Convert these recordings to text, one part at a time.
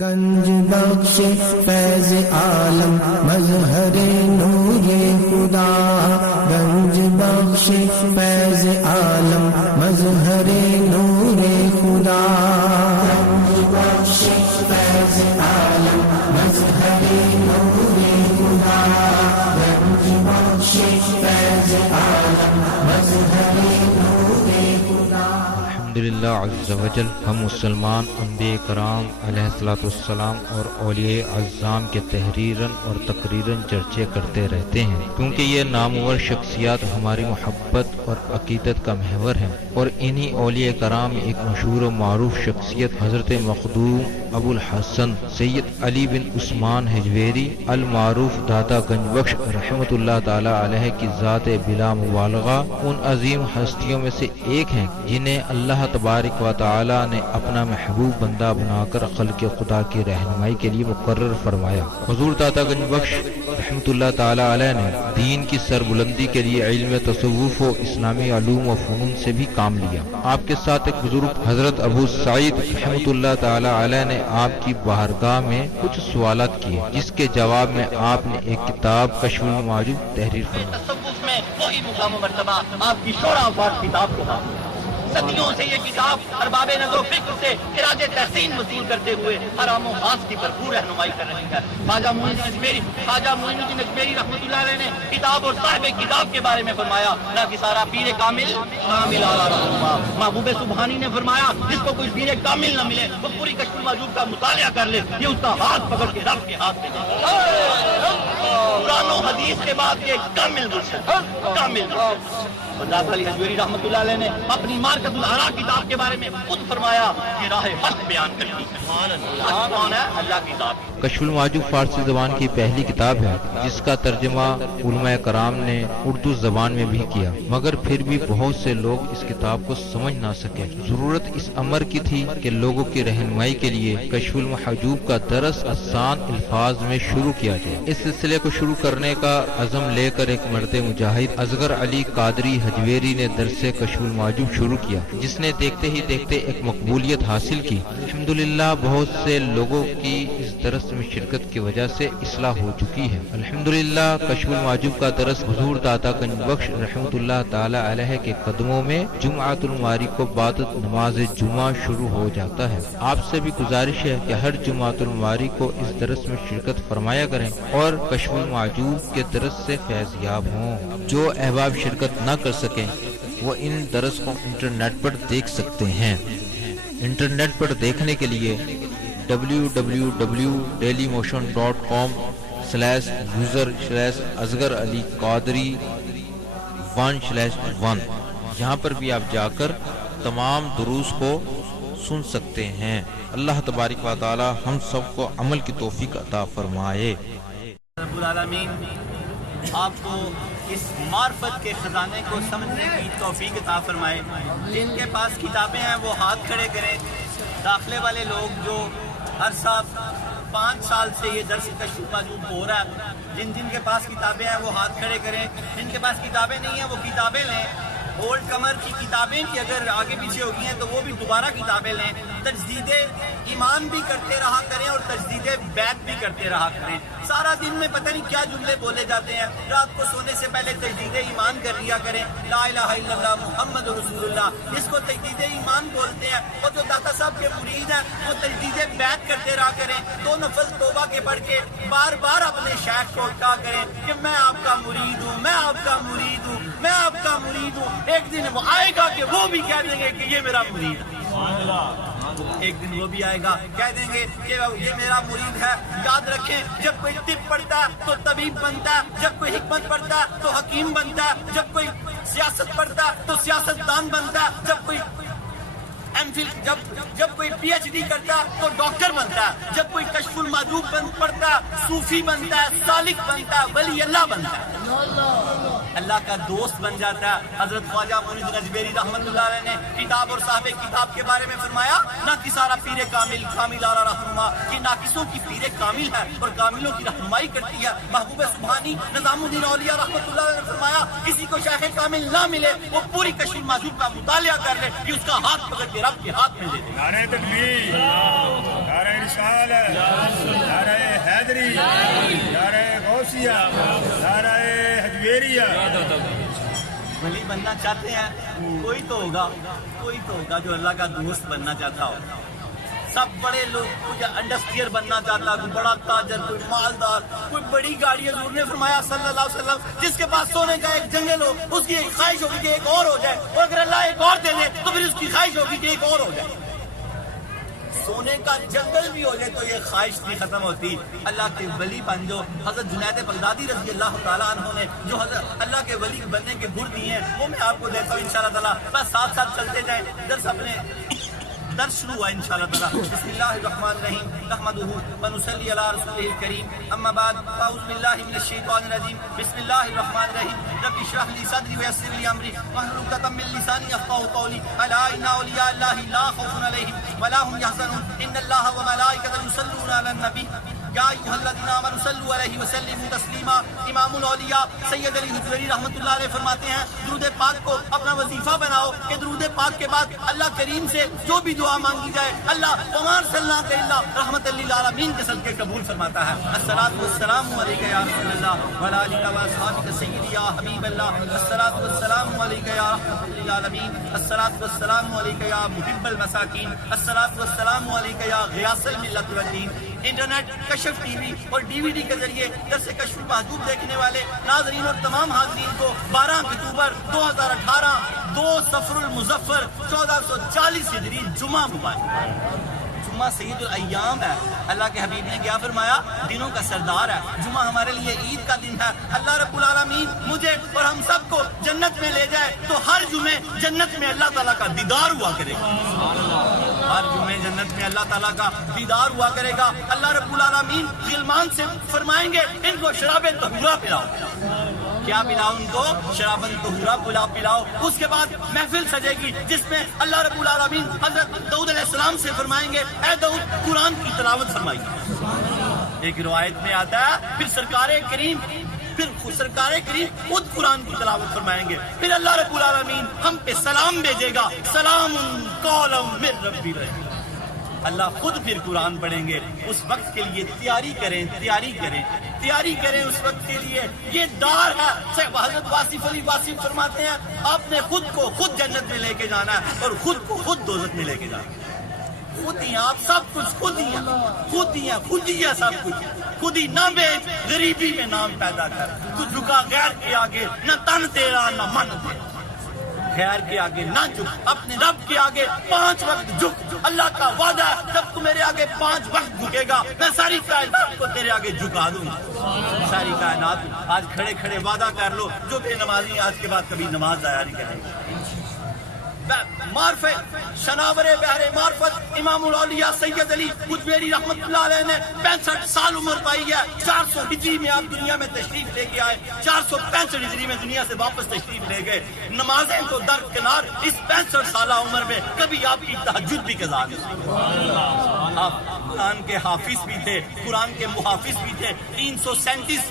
گنج بخش فیض عالم مظہر نور خدا، گنج بخش فیض عالم مظہر نور خدا، گنج بخش فیض عالم مظہر نور خدا، گنج بخش فیض عالم مظہر نور خدا۔ الحمدللہ عز وجل، ہم مسلمان انبیاء کرام علیہ الصلوۃ والسلام اور اولیاء اعظام کے تحریراً اور تقریراً چرچے کرتے رہتے ہیں، کیونکہ یہ نامور شخصیات ہماری محبت اور عقیدت کا محور ہیں، اور انہی اولیاء کرام ایک مشہور و معروف شخصیت حضرت مخدوم ابو الحسن سید علی بن عثمان حجویری المعروف داتا گنج بخش رحمۃ اللہ تعالی علیہ کی ذات بلا مبالغہ ان عظیم ہستیوں میں سے ایک ہیں جنہیں اللہ تبارک و تعالی نے اپنا محبوب بندہ بنا کر خلق خدا کی رہنمائی کے لیے مقرر فرمایا۔ حضور داتا گنج بخش رحمۃ اللہ تعالی علیہ نے دین کی سربلندی کے لیے علم تصوف و اسلامی علوم و فنون سے بھی کام لیا۔ آپ کے ساتھ ایک بزرگ حضرت ابو سعید رحمۃ اللہ تعالی علیہ نے آپ کی بارگاہ میں کچھ سوالات کیے، جس کے جواب میں آپ نے ایک کتاب کشف المعجوب تحریر فرمائی۔ تصوف میں وہی مقام و مرتبہ آپ کی شورا آفات کتاب کو حاصل ہے۔ صدیوں سے یہ کتاب ارباب نظر و فکر سے خراج تحسین وصول کرتے ہوئے حرام و خاص کی بھرپور رہنمائی کر رہی ہے۔ خواجہ معین الدین اجمیری رحمۃ اللہ علیہ نے کتاب اور صاحب کتاب کے بارے میں فرمایا، نہ کہ سارا پیر کامل اعلیٰ رہنما۔ محبوب سبحانی نے فرمایا، جس کو کوئی پیر کامل نہ ملے وہ پوری کشف المعجوب کا مطالعہ کر لے، یہ اس کا ہاتھ پکڑ کے رب کے ہاتھ میں دے۔ قرآن و حدیث کے بعد یہ کامل مرشد، کامل مرشد۔ داتا علی حجویری رحمۃ اللہ علیہ نے اپنی مارکت الآراء کتاب کے بارے میں خود فرمایا، یہ راہ حق بیان کرتی ہے۔ کون ہے؟ اللہ کی ذات۔ کشف المعجوب فارسی زبان کی پہلی کتاب ہے جس کا ترجمہ علماء کرام نے اردو زبان میں بھی کیا، مگر پھر بھی بہت سے لوگ اس کتاب کو سمجھ نہ سکے۔ ضرورت اس امر کی تھی کہ لوگوں کی رہنمائی کے لیے کشف المحجوب کا درس آسان الفاظ میں شروع کیا جائے۔ اس سلسلے کو شروع کرنے کا عزم لے کر ایک مرد مجاہد اصغر علی قادری حجویری نے درس کشف المعجوب شروع کیا، جس نے دیکھتے ہی دیکھتے ایک مقبولیت حاصل کی۔ الحمدللہ بہت سے لوگوں کی اس درس میں شرکت کی وجہ سے اصلاح ہو چکی ہے۔ الحمدللہ کشف المعجوب کا درس حضور داتا گنج بخش رحمۃ اللہ تعالی علیہ کے قدموں میں جمعۃ المواری کو بعد نماز جمعہ شروع ہو جاتا ہے۔ آپ سے بھی گزارش ہے کہ ہر جمعۃ المواری کو اس درس میں شرکت فرمایا کریں اور کشف المعجوب کے درس سے فیض یاب ہوں۔ جو احباب شرکت نہ کر سکیں وہ ان درس کو انٹرنیٹ پر دیکھ سکتے ہیں۔ انٹرنیٹ پر دیکھنے کے لیے www.dailymotion.com/user/اصغر علی قادری 1/1 یہاں پر بھی آپ جا کر تمام دروس کو سن سکتے ہیں۔ اللہ تبارک و تعالی ہم سب کو عمل کی توفیق عطا فرمائے۔ رب العالمین آپ کو اس معرفت کے خزانے کو سمجھنے کی توفیق عطا فرمائے۔ جن کے پاس کتابیں ہیں وہ ہاتھ کھڑے کریں۔ داخلے والے لوگ جو ہر سال 5 سال سے یہ درس کشف المعجوب ہو رہا ہے، جن کے پاس کتابیں ہیں وہ ہاتھ کھڑے کریں۔ جن کے پاس کتابیں نہیں ہیں وہ کتابیں لیں۔ اولڈ کمر کی کتابیں بھی اگر آگے پیچھے ہو گئی ہیں تو وہ بھی دوبارہ کتابیں لیں۔ تجدید ایمان بھی کرتے رہا کریں اور تجدید بیت بھی کرتے رہا کریں۔ سارا دن میں پتہ نہیں کیا جملے بولے جاتے ہیں، رات کو سونے سے پہلے تجدید ایمان کر لیا کریں، لا الہ الا اللہ محمد رسول اللہ، اس کو تجدید ایمان بولتے ہیں۔ اور جو داتا صاحب کے مرید ہیں وہ تجدید بیت کرتے رہا کریں، 2 نفل توبہ کے پڑھ کے بار بار اپنے شیخ کو کہا کریں کہ میں آپ کا مرید ہوں، میں آپ کا مرید ہوں، میں آپ کا مرید ہوں۔ ایک دن وہ آئے گا کہ وہ بھی کہہ دیں گے کہ یہ میرا مرید ہے۔ ایک دن وہ بھی آئے گا کہہ دیں گے کہ یہ میرا مرید ہے۔ یاد رکھیں، جب کوئی طب پڑھتا ہے تو طبیب بنتا ہے، جب کوئی حکمت پڑھتا ہے تو حکیم بنتا ہے، جب کوئی سیاست پڑھتا ہے تو سیاست دان بنتا ہے، جب کوئی جب کوئی پی ایچ ڈی کرتا ہے تو ڈاکٹر بنتا ہے، جب کوئی کشف المعجوب پڑھتا ہے صوفی بنتا ہے، سالک بنتا ہے، ولی اللہ بنتا ہے، اللہ کا دوست بن جاتا ہے۔ حضرت خواجہ معین الدین اجمیری رحمۃ اللہ علیہ نے کتاب اور صاحب کتاب کے بارے میں فرمایا، نہ کہ سارا پیر کامل اعلیٰ رہنما، کہ ناقصوں کی پیر کامل ہے اور کاملوں کی رہنمائی کرتی ہے۔ محبوب سبحانی نظام الدین اولیاء رحمۃ اللہ علیہ نے فرمایا، کسی کو شیخ کامل نہ ملے وہ پوری کشف المعجوب کا مطالعہ کر لے کہ اس کا ہاتھ پکڑ کے رب کے ہاتھ میں دے دے۔ نعرہ تکبیر، نعرہ رسالت، نعرہ حیدری، نعرہ غوثیہ، نعرہ حجویریہ۔ ولی بننا چاہتے ہیں، کوئی تو ہوگا جو اللہ کا دوست بننا چاہتا ہو۔ سب بڑے لوگ، کوئی انڈسٹریل بننا چاہتا، کوئی بڑا تاجر، کوئی مالدار، کوئی بڑی گاڑی۔ حضور نے فرمایا صلی اللہ علیہ وسلم، جس کے پاس سونے کا ایک جنگل ہو، اس کی ایک خواہش ہوگی کہ ایک اور ہو جائے، اور اگر اللہ ایک اور دے دے تو پھر اس کی خواہش ہوگی کہ ایک اور ہو جائے۔ سونے کا جنگل بھی ہو جائے تو یہ خواہش نہیں ختم ہوتی۔ اللہ کے ولی بن جو حضرت جنید بغدادی رضی اللہ تعالیٰ عنہ نے جو حضرت اللہ کے ولی بننے کے گر دیے ہیں، وہ میں آپ کو دیتا ہوں انشاءاللہ تعالیٰ۔ بس ساتھ ساتھ چلتے جائیں، درس شروع ہوا انشاءاللہ تعالیٰ۔ بسم اللہ الرحمن الرحیم، نحمدہ ونصلی علی رسولہ الکریم، اما بعد، اعوذ باللہ من الشیطان الرجیم، بسم اللہ الرحمن الرحیم، رب اشرح لی صدری ویسر لی امری واحلل عقدۃ من لسانی یفقہوا قولی، الا ان اولیاء اللہ لا خوف علیہم ولا هم یحزنون، ان اللہ وملائکتہ یصلون علی النبی یا ایھا الذین آمنوا صلوا علیہ وسلموا تسلیما۔ امام الاولیاء سید علی حجویری رحمۃ اللہ علیہ فرماتے ہیں، درود پاک کو اپنا وظیفہ بناؤ کہ درود پاک کے بعد اللہ کریم سے جو بھی دعا مانگی جائے اللہ وما ارسلناک الا رحمۃ للعالمین کے صدقے قبول فرماتا ہے۔ الصلاۃ والسلام علیک یا رسول اللہ وعلی آلک و اصحابک سیدی یا حبیب اللہ، الصلاۃ والسلام علیک یا رحمۃ للعالمین، الصلاۃ والسلام علیک یا محب المساکین، الصلاۃ والسلام علیک یا غیاث الملت والدین۔ انٹرنیٹ، کشف ٹی وی اور ڈی وی ڈی کے ذریعے درس کشف محدود دیکھنے والے ناظرین اور تمام حاضرین کو 12 اکتوبر 2018 2 صفر المظفر 1440 ہجری جمعہ مبارک۔ جمعہ سید الایام ہے، اللہ کے حبیب نے کیا فرمایا؟ دنوں کا سردار ہے۔ جمعہ ہمارے لیے عید کا دن ہے۔ اللہ رب العالمین مجھے اور ہم سب کو جنت میں لے جائے تو ہر جمعے جنت میں اللہ تعالیٰ کا دیدار ہوا کرے گا۔ ہر جمعے جنت میں اللہ تعالیٰ کا دیدار ہوا کرے گا۔ اللہ رب العالمین غلمان سے فرمائیں گے ان کو شراب طہورہ پلاؤ۔ کیا پلاؤ؟ ان کو شراب طہورہ پلاؤ۔ اس کے بعد محفل سجے گی جس میں اللہ رب العالمین حضرت داؤد علیہ السلام سے فرمائیں گے اے داؤد قرآن کی تلاوت فرمائیے۔ ایک روایت میں آتا ہے پھر سرکار کریم خود قرآن کی تلاوت فرمائیں گے۔ پھر اللہ رب العالمین ہم پہ سلام بھیجے گا، سلام قولا من رب الرحیم۔ اللہ خود پھر قرآن پڑھیں گے۔ اس وقت کے لیے تیاری کریں اس وقت کے لیے۔ یہ دار ہے۔ حضرت واصف علی واصف فرماتے ہیں آپ نے خود کو خود جنت میں لے کے جانا ہے اور خود کو خود دوزخ میں لے کے جانا ہے۔ خود ہی آپ سب کچھ خود ہی ہے سب کچھ۔ خود ہی نہ بیچ، غریبی میں نام پیدا کر۔ تو جھکا غیر کے آگے، نہ تن تیرا نہ من تیرا۔ غیر کے آگے نہ جھک، اپنے رب کے آگے 5 وقت جھک۔ اللہ کا وعدہ ہے جب تو میرے آگے 5 وقت جھکے گا میں ساری کائنات کو تیرے آگے جھکا دوں گا۔ ساری کائنات آج کھڑے کھڑے وعدہ کر لو، جو بے نمازی آج کے بعد کبھی نماز ضائع نہیں کریں گے۔ معرفت، شناور بحر معرفت امام الاولیاء سید علی حجویری رحمۃ اللہ علیہ نے 65 سال عمر پائی ہے۔ 400 ہجری میں آپ دنیا میں تشریف لے کے آئے، 465 ہجری میں دنیا سے واپس تشریف لے گئے۔ نمازیں تو درکنار، اس 65 سالہ عمر میں کبھی آپ کی تہجد بھی قضا نہیں۔ آپ قرآن کے حافظ بھی تھے، قرآن کے محافظ بھی تھے۔ 337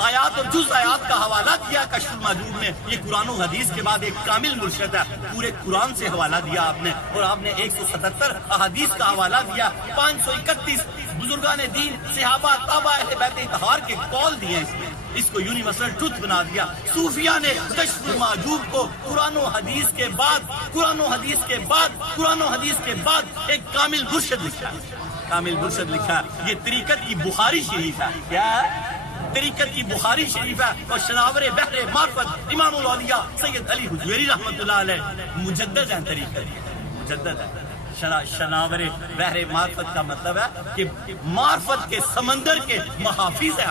آیات اور جز آیات کا حوالہ دیا کشف المحجوب میں۔ یہ قرآن و حدیث کے بعد ایک کامل مرشد ہے۔ پورے قرآن سے حوالہ دیا آپ نے، اور آپ نے 177 احادیث کا حوالہ دیا۔ 531 بزرگان دین، صحابہ، تابع، اہل بیت اطہار کے قول دیے اس کو یونیورسل ٹروتھ بنا دیا۔ صوفیہ نے کشف المحجوب کو قرآن و حدیث کے بعد ایک کامل مرشد لکھا ہے۔ یہ طریقت کی بخاری شریف ہے۔ کیا ہے؟ طریقت کی بخاری شریف ہے۔ اور شناور بحر معرفت امام الاولیاء سید علی حجویری رحمۃ اللہ علیہ مجدد ہیں، مجدد ہے۔ شناور بحر معرفت کا مطلب ہے کہ معرفت کے سمندر کے محافظ ہیں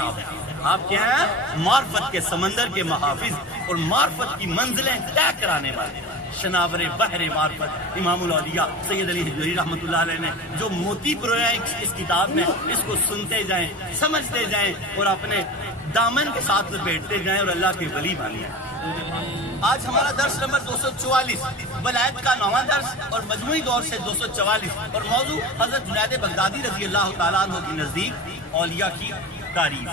آپ کیا ہیں؟ معرفت کے سمندر کے محافظ اور معرفت کی منزلیں طے کرانے والے۔ شناور بحر معرفت امام الاولیاء سید علی حجویری رحمۃ اللہ علیہ نے جو موتی پرویا اس کتاب میں، اس کو سنتے جائیں، سمجھتے جائیں اور اپنے دامن کے ساتھ لپیٹتے جائیں اور اللہ کے ولی بنیں۔ آج ہمارا درس نمبر 244 ولایت کا 9واں درس اور مجموعی دور سے 244 اور موضوع حضرت جنید بغدادی رضی اللہ تعالیٰ عنہ کے نزدیک اولیاء کی تعریف۔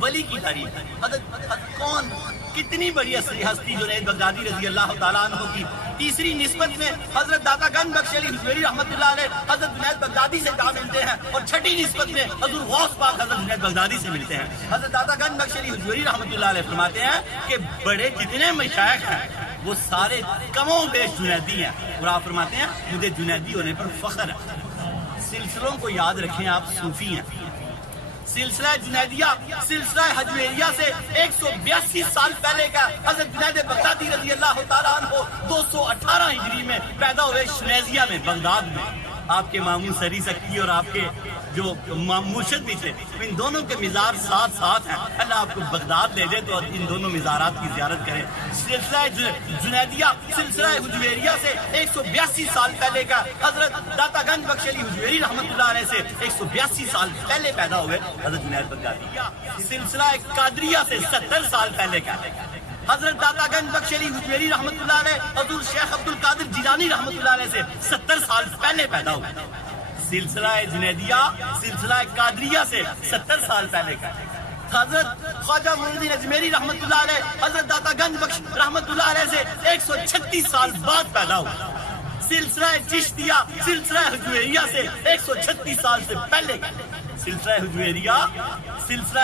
ولی کی تعریف. حضرت کون کتنی بڑی ہستی جنید بغدادی رضی اللہ تعالیٰ عنہ کی. تیسری نسبت میں حضرت داتا گنج بخش علی حجویری رحمۃ اللہ علیہ حضرت جنید بغدادی سے جا ملتے ہیں. اور چھٹی نسبت میں حضور غوث پاک حضرت جنید بغدادی سے ملتے ہیں. حضرت داتا گنج بخش علی حجویری رحمۃ اللہ علیہ فرماتے ہیں کہ بڑے جتنے مشائخ ہیں وہ سارے کم و بیش جنیدی ہیں. اور آپ فرماتے ہیں مجھے جنیدی ہونے پر فخر ہے. سلسلوں کو یاد رکھیں، آپ صوفی ہیں. سلسلہ جنیدیہ سلسلہ حجویریہ سے 182 سال پہلے کا حضرت جنید بغدادی رضی اللہ تعالیٰ عنہ 218 ہجری میں پیدا ہوئے شنیزیہ میں، بغداد میں. آپ کے ماموں سری سکتی اور آپ کے جو مرشد بھی تھے، ان دونوں کے مزار ساتھ ساتھ ہیں. اللہ آپ کو بغداد لے جائے تو ان دونوں مزارات کی زیارت کریں. سلسلہ جنیدیہ سلسلہ حجویریہ سے 182 سال پہلے کا حضرت داتا گنج بخش علی حجویری رحمۃ اللہ علیہ سے 182 سال پہلے پیدا ہوئے حضرت جنید بغدادی. سلسلہ قادریہ سے 70 سال پہلے کا حضرت داتا گنج بخش علی حجویری رحمۃ اللہ علیہ حضور شیخ عبد القادر جیلانی رحمۃ اللہ علیہ سے 70 سال پہلے پیدا ہوئے. سلسلہ جنیدیہ سلسلہ قادریہ سے 70 سال پہلے کا حضرت خواجہ معین الدین اجمیری رحمۃ اللہ علیہ حضرت داتا گنج بخش رحمۃ اللہ علیہ سے 136 سال بعد پیدا ہوا. سلسلہ چشتیہ سلسلہ حجویریہ سے 136 سال سے پہلے کا. سلسلہ حجویریہ سلسلہ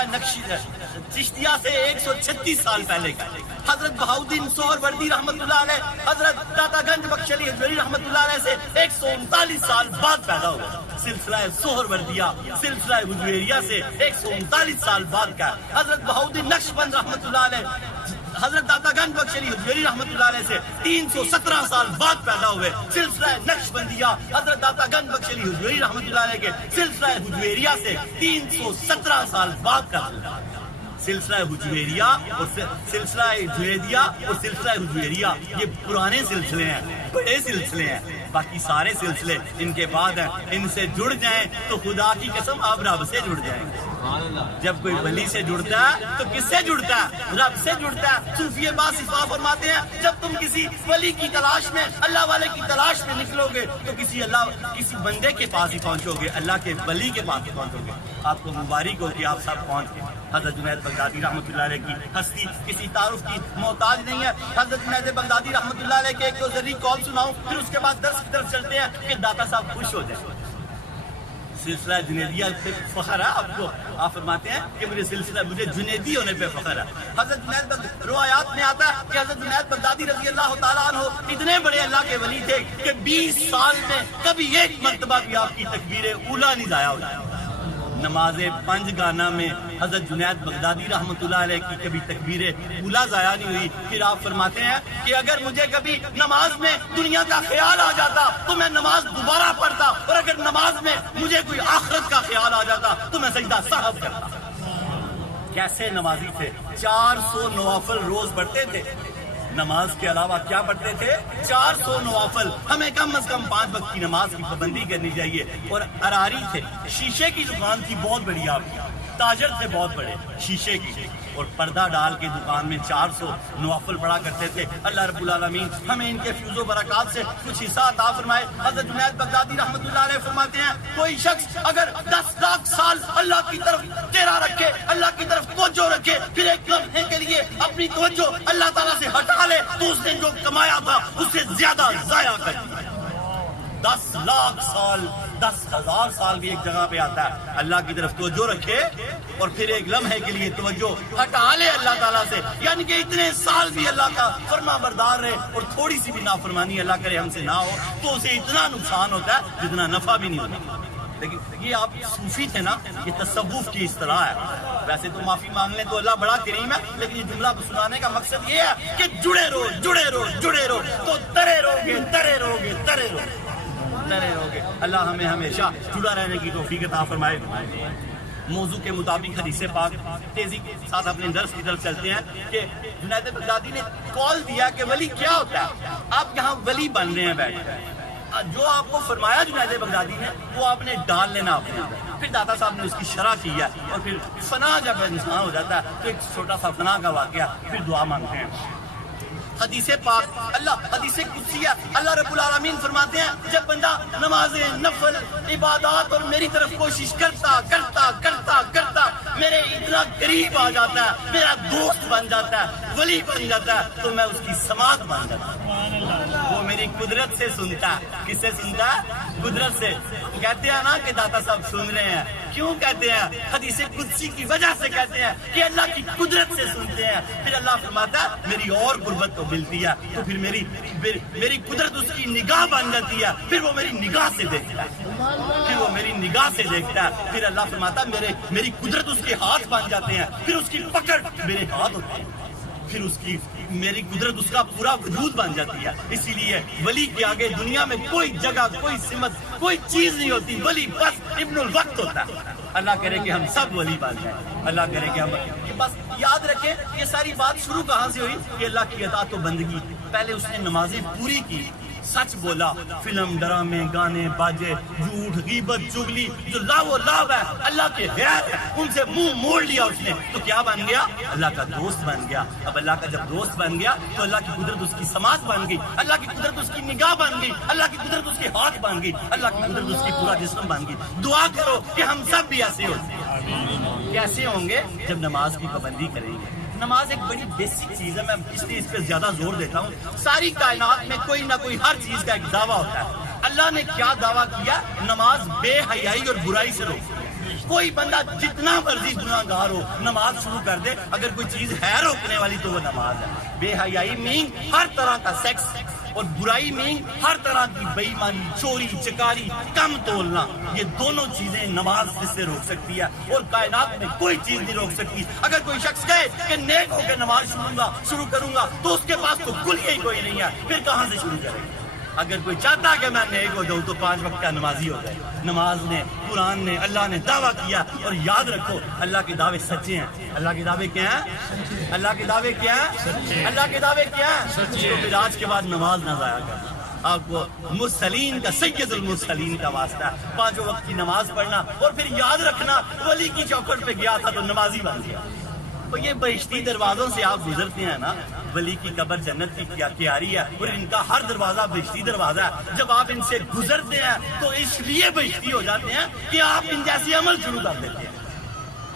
چشتیہ سے 136 سال پہلے کا. حضرت بہاؤدین سہروردی رحمۃ اللہ علیہ حضرت داتا گنج بخش علی حجویری رحمۃ اللہ علیہ سے 139 سال بعد پیدا ہوا. سلسلہ سہروردیہ سلسلہ حجویریہ سے 139 سال بعد کا. حضرت بہاؤدین نقشبند رحمۃ اللہ علیہ حضرت داتا گنج بخش علی حجویری رحمۃ اللہ علیہ سے 317 سال بعد پیدا ہوئے. سلسلہ نقشبندیہ حضرت داتا گنج بخش علی حجویری رحمۃ اللہ علیہ کے سلسلہ حجویریہ سے 317 سال بعد کا. سلسلہ حجویریہ اور سلسلہ جنیدیہ اور سلسلہ حجویریہ یہ پرانے سلسلے ہیں، بڑے سلسلے ہیں. باقی سارے سلسلے ان کے بعد ہیں. ان سے جڑ جائیں تو خدا کی قسم آپ رب سے جڑ جائیں گے. جب کوئی ولی سے جڑتا ہے تو کس سے جڑتا ہے؟ رب سے جڑتا ہے. صوفی باصفا فرماتے ہیں جب تم کسی ولی کی تلاش میں اللہ والے کی تلاش میں نکلو گے تو کسی بندے کے پاس ہی پہنچو گے، اللہ کے ولی کے پاس ہی پہنچو گے. آپ کو مبارک ہو کہ آپ سب پہنچ گئے. حضرت جنید بغدادی رحمۃ اللہ علیہ کی ہستی کسی تعارف کی محتاج نہیں ہے. حضرت جنید بغدادی رحمۃ اللہ علیہ کے ایک دو ذریعہ کال سناؤں، پھر اس کے بعد درس کی طرف چلتے ہیں کہ داتا صاحب خوش ہو جائیں. سلسلہ جنیدیہ پہ فخر ہے آپ کو. آپ فرماتے ہیں کہ مجھے جنیدی ہونے پہ فخر ہے. حضرت جنید روایات میں آتا ہے کہ حضرت جنید بغدادی رضی اللہ تعالیٰ عنہ اتنے بڑے اللہ کے ولی تھے کہ 20 سال میں کبھی ایک مرتبہ بھی آپ کی تکبیر اولا نہیں ضائع ہوئی. نماز 5 گانا میں حضرت جنید بغدادی رحمۃ اللہ علیہ کی کبھی تکبیر اولا ضائع نہیں ہوئی. پھر آپ فرماتے ہیں کہ اگر مجھے کبھی نماز میں دنیا کا خیال آ جاتا تو میں نماز دوبارہ پڑھتا، اور اگر نماز میں مجھے کوئی آخرت کا خیال آ جاتا تو میں سجدہ سہو کرتا. کیسے نمازی تھے؟ 400 نوافل روز پڑھتے تھے. نماز کے علاوہ کیا پڑھتے تھے؟ 400 نوافل. ہمیں کم از کم 5 وقت کی نماز کی پابندی کرنی چاہیے. اور اراری تھے، شیشے کی دکان تھی بہت بڑی، آپ کی تاجر تھے بہت بڑے شیشے کی، اور پردہ ڈال کے دکان میں 400 نوافل پڑھا کرتے تھے. اللہ رب العالمین ہمیں ان کے فیض و برکات سے کچھ حصہ عطا فرمائے. حضرت جنید بغدادی رحمۃ اللہ علیہ فرماتے ہیں کوئی شخص اگر 10 لاکھ سال اللہ کی طرف چہرہ رکھے، اللہ کی طرف توجہ رکھے، پھر ایک لمحے کے لیے اپنی توجہ اللہ تعالیٰ سے ہٹا لے تو اس نے جو کمایا تھا اس سے زیادہ ضائع کر دیا. 10 لاکھ سال 10,000 سال بھی ایک جگہ پہ آتا ہے. اللہ کی طرف توجہ رکھے اور پھر ایک لمحے کے لیے توجہ ہٹا لے اللہ تعالیٰ سے، یعنی کہ اتنے سال بھی اللہ کا فرما بردار رہے اور تھوڑی سی بھی نافرمانی اللہ کرے ہم سے نہ ہو تو اسے اتنا نقصان ہوتا ہے جتنا نفع بھی نہیں ہوتا. لیکن یہ آپ صوفی تھے نا، یہ تصوف کی اصطلاح ہے. ویسے تو معافی مانگ لیں تو اللہ بڑا کریم ہے، لیکن یہ جملہ سنانے کا مقصد یہ ہے کہ جڑے رہو جڑے رہو جڑے رہو تو ترے رہو گے ترے رہو گے ترے رہو گے. اللہ ہمیں ہمیشہ جڑا رہنے کی توفیق عطا فرمائے. موضوع کے مطابق حدیث پاک تیزی کے ساتھ اپنے درس کی طرف چلتے ہیں کہ جنید بغدادی نے کال دیا کہ ولی کیا ہوتا ہے. آپ یہاں ولی بن رہے ہیں بیٹھ کر، جو آپ کو فرمایا جنید بغدادی نے وہ آپ نے ڈال لینا اپنے اندر. پھر داتا صاحب نے اس کی شرح کی ہے اور پھر فنا جب انسان ہو جاتا ہے تو ایک چھوٹا سا فنا کا واقعہ، پھر دعا مانگتے ہیں. حدیث پاک حدیث قدسی ہے. اللہ رب العالمین فرماتے ہیں جب بندہ نمازیں نفل عبادات اور میری طرف کوشش کرتا کرتا کرتا کرتا میرے اتنا قریب آ جاتا ہے، میرا دوست بن جاتا ہے، ولی بن جاتا ہے، تو میں اس کی سماعت بن جاتا ہوں۔ وہ میری قدرت سے سنتا ہے۔ کس سے سنتا ہے؟ قدرت سے۔ کہتے ہیں نا کہ داتا صاحب سن رہے ہیں، کیوں کہتے ہیں؟ حدیث قدسی کی وجہ سے کہتے ہیں کہ اللہ کی قدرت سے سنتے ہیں۔ پھر اللہ فرماتا ہے میری اور قربت تو ملتی ہے، تو پھر میری قدرت اس کی نگاہ بن جاتی ہے، پھر وہ میری نگاہ سے دیکھتا ہے، پھر وہ میری نگاہ سے دیکھتا ہے۔ پھر اللہ فرماتا ہے میری قدرت اس کے ہاتھ بن جاتے ہیں، پھر اس کی پکڑ میرے ہاتھ ہوتے ہیں، پھر میری قدرت اس کا پورا وجود بن جاتی ہے۔ اسی لیے ولی کے آگے دنیا میں کوئی جگہ، کوئی سمت، کوئی چیز نہیں ہوتی۔ ولی بس ابن الوقت ہوتا ہے۔ اللہ کرے کہ ہم سب ولی بن جائیں، اللہ کرے کہ ہم بس یاد رکھیں یہ ساری بات شروع کہاں سے ہوئی کہ اللہ کی اطاعت و بندگی۔ پہلے اس نے نمازیں پوری کی، سچ بولا، فلم، ڈرامے، گانے، باجے، جھوٹ، غیبت، چغلی، جو لاو و لاو ہے اللہ کے غیر ہے، ان سے منہ موڑ لیا اس نے، تو کیا بن گیا؟ اللہ کا دوست بن گیا۔ اب اللہ کا جب دوست بن گیا تو اللہ کی قدرت اس کی سماعت بن گئی، اللہ کی قدرت اس کی نگاہ بن گئی، اللہ کی قدرت اس کے ہاتھ بن گئی، اللہ کی قدرت اس کی پورا جسم بن گئی۔ دعا کرو کہ ہم سب بھی ایسے ہو۔ کیسے ہوں گے؟ جب نماز کی پابندی کریں گے۔ نماز ایک بڑی بیسک چیز ہے، میں اس لیے اس پہ زیادہ زور دیتا ہوں۔ ساری کائنات میں کوئی نہ کوئی ہر چیز کا ایک دعویٰ ہوتا ہے۔ اللہ نے کیا دعویٰ کیا؟ نماز بے حیائی اور برائی سے روکتی ہے۔ کوئی بندہ جتنا مرضی گناہ گار ہو، نماز شروع کر دے، اگر کوئی چیز ہے روکنے والی تو وہ نماز ہے۔ بے حیائی میں ہر طرح کا سیکس، اور برائی میں ہر طرح کی بے ایمانی، چوری، چکاری، کم تولنا، یہ دونوں چیزیں نماز اس سے روک سکتی ہے، اور کائنات میں کوئی چیز نہیں روک سکتی۔ اگر کوئی شخص کہے کہ نیک ہو کے نماز شروع کروں گا تو اس کے پاس تو کلیہ ہی کوئی نہیں ہے، پھر کہاں سے شروع کرے گا؟ اگر کوئی چاہتا ہے کہ میں نیک ہو جاؤں تو 5 وقت کا نمازی ہو جائے۔ نماز نے، قرآن نے، اللہ نے دعویٰ کیا، اور یاد رکھو اللہ کے دعوے سچے ہیں۔ اللہ کے دعوے کیا ہیں؟ اللہ کے دعوے کیا ہیں؟ اللہ کے دعوے کیا ہیں؟ تو پھر آج کے بعد نماز نہ ضائع کرنا۔ آپ کو مرسلین کا، سید المرسلین کا واسطہ ہے، 5 وقت کی نماز پڑھنا، اور پھر یاد رکھنا ولی کی چوکھٹ پہ گیا تھا تو نمازی بن گیا۔ تو یہ بہشتی دروازوں سے آپ گزرتے ہیں نا، ولی کی قبر جنت کی کیاری ہے، اور ان کا ہر دروازہ بہشتی دروازہ ہے۔ جب آپ ان سے گزرتے ہیں تو اس لیے بہشتی ہو جاتے ہیں کہ آپ ان جیسے عمل شروع کر دیتے ہیں۔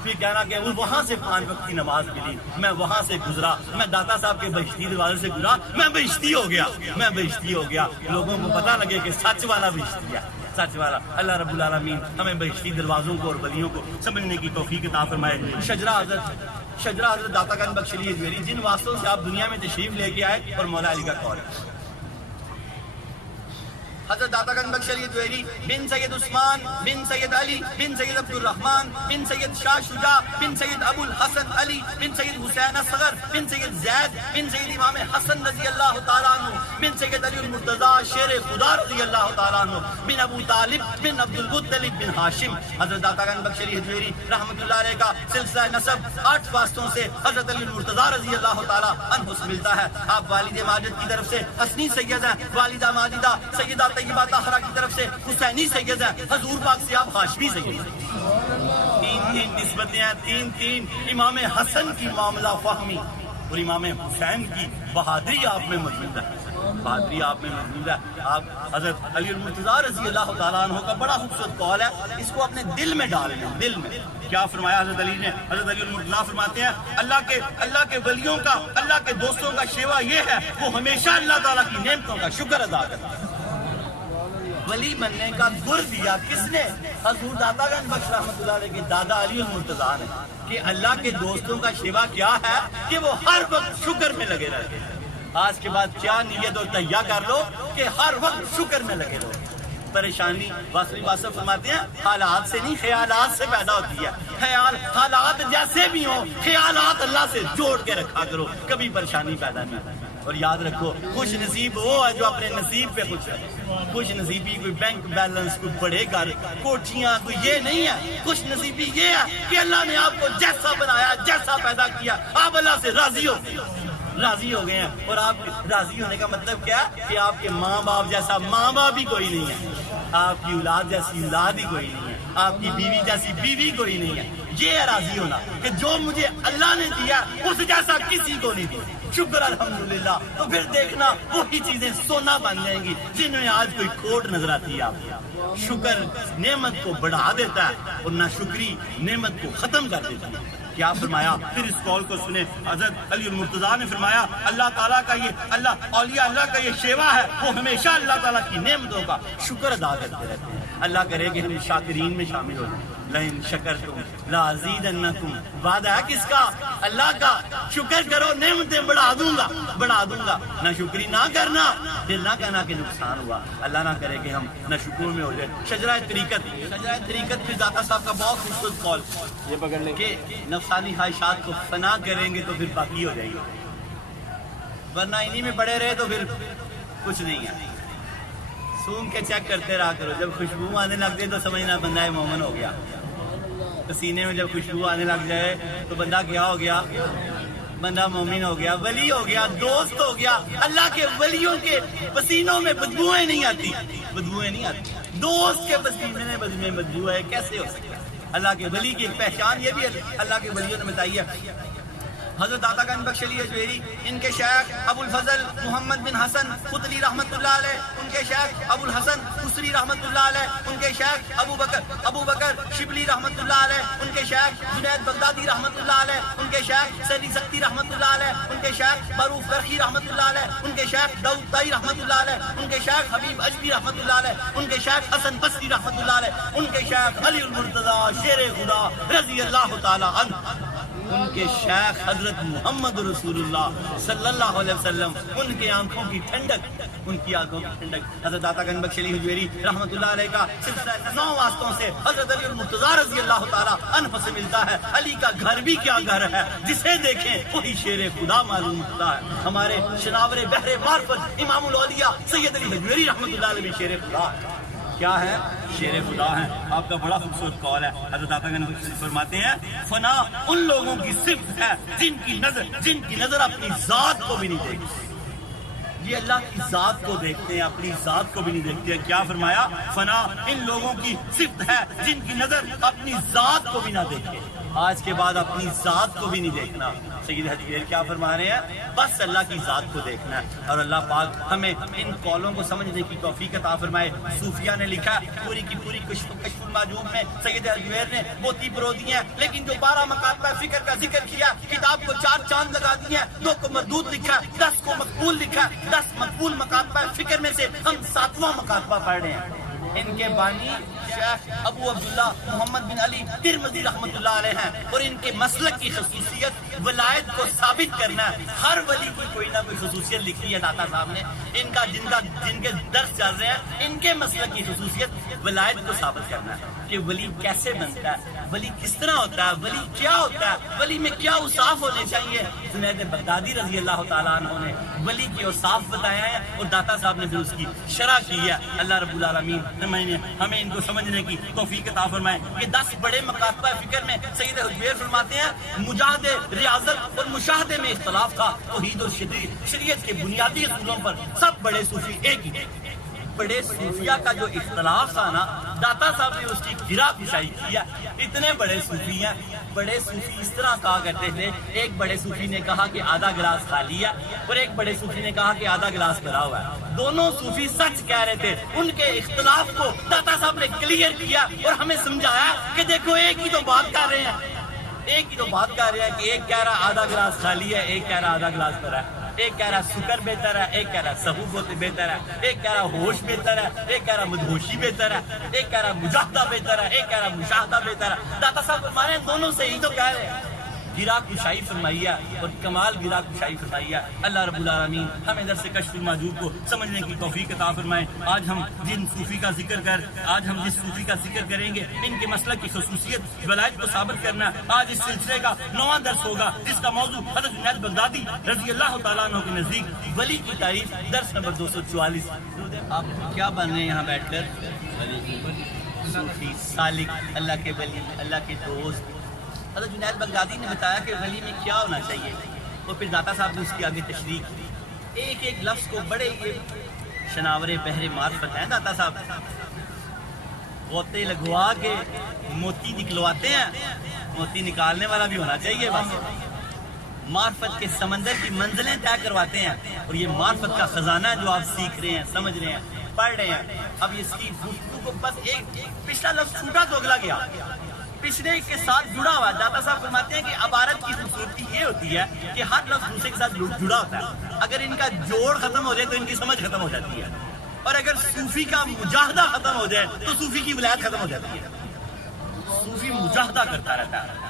پھر کہنا کہ وہاں سے 5 وقت کی نماز ملی، میں وہاں سے گزرا، میں داتا صاحب کے بہشتی دروازے سے گزرا، میں بہشتی ہو گیا، میں بہشتی ہو گیا۔ لوگوں کو پتہ لگے کہ سچ والا بہشتی ہے، سچ والا۔ اللہ رب العالمین ہمیں بہشتی دروازوں کو اور ولیوں کو سمجھنے کی توفیق عطا فرمائے۔ شجرہ حضرت داتا گنج بخش علی حجویری، جن واسطوں سے آپ دنیا میں تشریف لے کے آئے، اور مولا علی کا قول ہے۔ حضرت داتا گنج بخش علی حجویری بن سید عثمان بن سید علی بن سید عبد الرحمن بن سید شاہ شجاع بن سید ابو الحسن علی بن سید حسین اصغر بن سید زید بن سید امام حسن رضی اللہ تعالیٰ عنہ بن سید علی المرتضیٰ شیر خدا رضی اللہ تعالیٰ عنہ بن ابو طالب بن عبد المطلب بن ہاشم۔ حضرت داتا گنج بخش علی حجویری رحمۃ اللہ علیہ کا سلسلہ نسب 8 واسطوں سے حضرت علی المرتضیٰ رضی اللہ تعالیٰ عنہ سے ملتا ہے۔ آپ والد ماجد کی طرف سے حسنی سید ہیں، والدہ ماجدہ سیدہ طیبہ طاہرہ کی طرف سے حسینی سید ہیں، حضور پاک سے آپ ہاشمی سید ہیں۔ 3 نسبتیں ہیں، 3 امام حسن کی معاملہ فہمی اور امام حسین کی بہادری آپ میں موجود ہے، بہادری آپ میں موجود ہے۔ آپ حضرت علی المرتضیٰ رضی اللہ تعالیٰ عنہ کا بڑا خوبصورت قول ہے، اس کو اپنے دل میں ڈال لیں۔ دل میں کیا فرمایا حضرت علی نے؟ حضرت علی المرتضیٰ فرماتے ہیں اللہ کے ولیوں کا، اللہ کے دوستوں کا شیوا یہ ہے، وہ ہمیشہ اللہ تعالیٰ کی نعمتوں کا شکر ادا کرتے ہیں۔ ولی بننے کا گر دیا کس نے؟ حضور داتا گنج بخش رحمۃ اللہ علیہ کے دادا علی المرتضیٰ نے، کہ اللہ کے دوستوں کا شیوا کیا ہے کہ وہ ہر وقت شکر میں لگے رہتے ہیں۔ آج کے بعد کیا نیت اور تہیا کر لو کہ ہر وقت شکر میں لگے رہو۔ پریشانی واصل واصف فرماتے ہیں حالات سے نہیں خیالات سے پیدا ہوتی ہے۔ حالات جیسے بھی ہوں، خیالات اللہ سے جوڑ کے رکھا کرو، کبھی پریشانی پیدا نہیں۔ اور یاد رکھو خوش نصیب وہ ہے جو اپنے نصیب پہ خوش ہے۔ خوش نصیبی کوئی بینک بیلنس، کوئی بڑے گھر، کوٹھیاں، کوئی یہ نہیں ہے۔ خوش نصیبی یہ ہے کہ اللہ نے آپ کو جیسا بنایا، جیسا پیدا کیا، آپ اللہ سے راضی ہو گئے ہیں۔ اور آپ راضی ہونے کا مطلب کیا ہے کہ آپ کے ماں باپ جیسا ماں باپ ہی کوئی نہیں ہے، آپ کی اولاد جیسی اولاد ہی کوئی نہیں ہے، آپ کی بیوی جیسی بیوی کوئی نہیں ہے۔ یہ ہے راضی ہونا کہ جو مجھے اللہ نے دیا اس جیسا کسی کو نہیں دیا۔ شکر الحمدللہ، تو پھر دیکھنا وہی چیزیں سونا بن جائیں گی جن میں آج کوئی کھوٹ نظر آتی ہے آپ کو۔ شکر نعمت کو بڑھا دیتا ہے اور ناشکری نعمت کو ختم کر دیتا ہے۔ کیا فرمایا؟ پھر اس قول کو سنیں، حضرت علی المرتضیٰ نے فرمایا اللہ تعالیٰ کا یہ اولیاء اللہ کا یہ شیوا ہے، وہ ہمیشہ اللہ تعالیٰ کی نعمتوں کا شکر ادا کرتے رہتے ہیں۔ اللہ کرے کہ ہم شاکرین میں شامل ہو جائیں۔ لئن شکرتم لازیدنکم، وعدہ ہے کس کا؟ اللہ کا۔ شکر کرو نعمتیں بڑھا دوں گا، بڑھا دوں گا۔ نہ شکری نہ کرنا، پھر نہ کہنا کہ نقصان ہوا۔ اللہ نہ کرے کہ ہم نہ شکر میں ہو جائے۔ شجرہ طریقت پھر داتا صاحب کا بہت خوبصورت قول یہ پکڑ لیں کہ نفسانی خواہشات کو فنا کریں گے تو پھر باقی ہو جائے گی، ورنہ انہی میں پڑے رہے تو پھر کچھ نہیں ہے۔ سونگ کے چیک کرتے رہا کرو، جب خوشبو آنے لگ جائے تو سمجھنا بندہ مومن ہو گیا۔ پسینے میں جب خوشبو آنے لگ جائے تو بندہ کیا ہو گیا؟ بندہ مومن ہو گیا، ولی ہو گیا، دوست ہو گیا۔ اللہ کے ولیوں کے پسینوں میں بدبوئیں نہیں آتی، بدبوئیں نہیں آتی۔ دوست کے پسینے میں بدبو ہے، کیسے ہو سکتا ہے؟ اللہ کے ولی کی ایک پہچان یہ بھی اللہ کے ولیوں نے بتائی ہے۔ حضرت داتا گنج بخش علی اجمیری، ان کے شیخ ابو الفضل محمد بن حسن قطلی رحمۃ اللہ علیہ، ان کے شیخ ابو الحسن قصری رحمۃ اللہ علیہ، ان کے شیخ ابو بکر شبلی رحمۃ اللہ علیہ، ان کے شیخ جنید بغدادی رحمۃ اللہ علیہ، ان کے شیخ سیدی سکتی رحمۃ اللہ علیہ، ان کے شیخ معروف کرخی رحمۃ اللہ علیہ، ان کے شیخ داؤد طائی رحمۃ اللہ علیہ، ان کے شیخ حبیب اجمی رحمۃ اللہ علیہ، ان کے شیخ حسن بصری رحمۃ اللہ علیہ، ان کے شیخ علی المرتضیٰ شیر خدا رضی اللہ تعالی عنہ، ان کے شیخ حضرت محمد رسول اللہ صلی اللہ علیہ وسلم، ان کے آنکھوں کی ٹھنڈک، ان کی آنکھوں کی ٹھنڈک۔ حضرت داتا گنج بخش علی حجویری رحمۃ اللہ علیہ کا سلسلہ 9 واسطوں سے حضرت علی المرتضیٰ رضی اللہ تعالیٰ عنہ سے ملتا ہے۔ علی کا گھر بھی کیا گھر ہے، جسے دیکھیں وہی شیر خدا معلوم ہوتا ہے۔ ہمارے شناور بحر معرفت امام الاولیاء سید علی حجویری رحمۃ اللہ علیہ بھی شیر خدا کیا ہے؟ شیر خدا ہے۔ آپ کا بڑا خوبصورت قول ہے، حضرت داتا گنج فرماتے ہیں فنا ان لوگوں کی صفت ہے جن کی نظر اپنی ذات کو بھی نہیں دیکھتی۔ یہ اللہ کی ذات کو دیکھتے ہیں، اپنی ذات کو بھی نہیں دیکھتے ہیں۔ کیا فرمایا؟ فنا ان لوگوں کی صفت ہے جن کی نظر اپنی ذات کو بھی نہ دیکھے۔ آج کے بعد اپنی ذات کو بھی نہیں دیکھنا۔ سید حجویر کیا فرما رہے ہیں؟ بس اللہ کی ذات کو دیکھنا ہے، اور اللہ پاک ہمیں ان قولوں کو سمجھنے کی توفیق عطا فرمائے۔ صوفیہ نے لکھا پوری کی پوری کشف المعجوب میں سید حجویر نے موتی پرو دیے ہیں، لیکن جو 12 مکاتبہ فکر کا ذکر کیا، کتاب کو 4 چاند لگا دیے ہیں، 2 کو مردود لکھا، 10 کو مقبول لکھا۔ 10 مقبول مکاتبہ فکر میں سے ہم 7واں مکاتبہ پڑھ رہے ہیں۔ ان کے بانی شیخ ابو عبداللہ محمد بن علی ترمذی رحمۃ اللہ علیہ ہیں، اور ان کے مسلک کی خصوصیت ولایت کو ثابت کرنا ہے۔ ہر ولی کی کوئی نہ کوئی خصوصیت لکھی ہے داتا صاحب نے، جن کے درس چل رہے ہیں، ان کے مسلک کی خصوصیت ولایت کو ثابت کرنا ہے کہ ولی کیسے بنتا ہے، ولی کس طرح ہوتا ہے، ولی کیا ہوتا ہے، ولی میں کیا اوصاف ہونے چاہیے۔ جنید بغدادی رضی اللہ تعالیٰ عنہ نے ولی کی اوصاف بتایا ہے، اور داتا صاحب نے پھر اس کی شرح کی ہے۔ اللہ رب العالمین ہمیں ان کو سمجھنے کی توفیق عطا فرمائے کہ 10 بڑے مکاتبہ فکر میں سید حجویر فرماتے ہیں مجاہدے ریاضت اور مشاہدے میں اختلاف تھا، توحید اور شریعت کے بنیادی اصولوں پر سب بڑے صوفی ایک ہی۔ بڑے صوفیہ کا جو اختلاف تھا نا، داتا صاحب نے اس کی گرا پشائی کیا۔ اتنے بڑے صوفی ہیں، بڑے صوفی اس طرح کہا کرتے تھے، ایک بڑے صوفی نے کہا کہ آدھا گلاس خالی ہے، اور ایک بڑے صوفی نے کہا کہ آدھا گلاس بھرا ہوا ہے۔ دونوں صوفی سچ کہہ رہے تھے، ان کے اختلاف کو داتا صاحب نے کلیئر کیا اور ہمیں سمجھایا کہ دیکھو ایک ہی تو بات کر رہے ہیں، ایک ہی تو بات کر رہے ہیں کہ ایک کہہ رہا آدھا گلاس خالی ہے، ایک کہہ رہا آدھا گلاس بھرا ہے، ایک کہہ رہا سکر بہتر ہے، ایک کہہ رہا سہو بہتر ہے، ایک کہہ رہا ہوش بہتر ہے، ایک کہہ رہا مدہوشی بہتر ہے، ایک کہہ رہا مجاہدہ بہتر ہے، ایک کہہ رہا مشاہدہ بہتر ہے۔ داتا صاحب ہمارے دونوں سے ہی تو کہہ رہے ہیں۔ گرا کشائی فرمائی ہے، اور کمال گرا کشائی فرمائی ہے۔ اللہ رب العالمین ہمیں درس کشف المعجوب کو سمجھنے کی توفیق عطا فرمائے۔ آج ہم جس صوفی کا ذکر کریں گے، ان کے مسلک کی خصوصیت ولایت کو ثابت کرنا، آج اس سلسلے کا 9واں درس ہوگا، جس کا موضوع حضرت جنید بغدادی رضی اللہ تعالیٰ عنہ کے نزدیک ولی کی تعریف، درس نمبر 244۔ آپ کیا بن رہے ہیں یہاں بیٹھ کر؟ صوفی، سالک، اللہ کے ولی، اللہ کے دوست۔ حضرت جنید بغدادی نے بتایا کہ ولی میں کیا ہونا چاہیے، اور پھر داتا صاحب نے اس کی آگے تشریح کی۔ ایک ایک لفظ کو بڑے شناور بحر معرفت ہیں داتا صاحب، غوطے لگوا کے موتی نکلواتے ہیں، موتی نکالنے والا بھی ہونا چاہیے بس۔ معرفت کے سمندر کی منزلیں طے کرواتے ہیں، اور یہ معرفت کا خزانہ جو آپ سیکھ رہے ہیں، سمجھ رہے ہیں، پڑھ رہے ہیں، اب اس کی گفتگو کو بس ایک پچھلا لفظ چھوٹا تو اگلا گیا، پچھلے کے ساتھ جڑا ہوا ہے۔ داتا صاحب فرماتے ہیں کہ عبارت کی خوبصورتی یہ ہوتی ہے کہ ہر لفظ دوسرے کے ساتھ جڑا ہوتا ہے، اگر ان کا جوڑ ختم ہو جائے تو ان کی سمجھ ختم ہو جاتی ہے، اور اگر صوفی کا مجاہدہ ختم ہو جائے تو صوفی کی ولایت ختم ہو جاتی ہے۔ صوفی مجاہدہ کرتا رہتا ہے،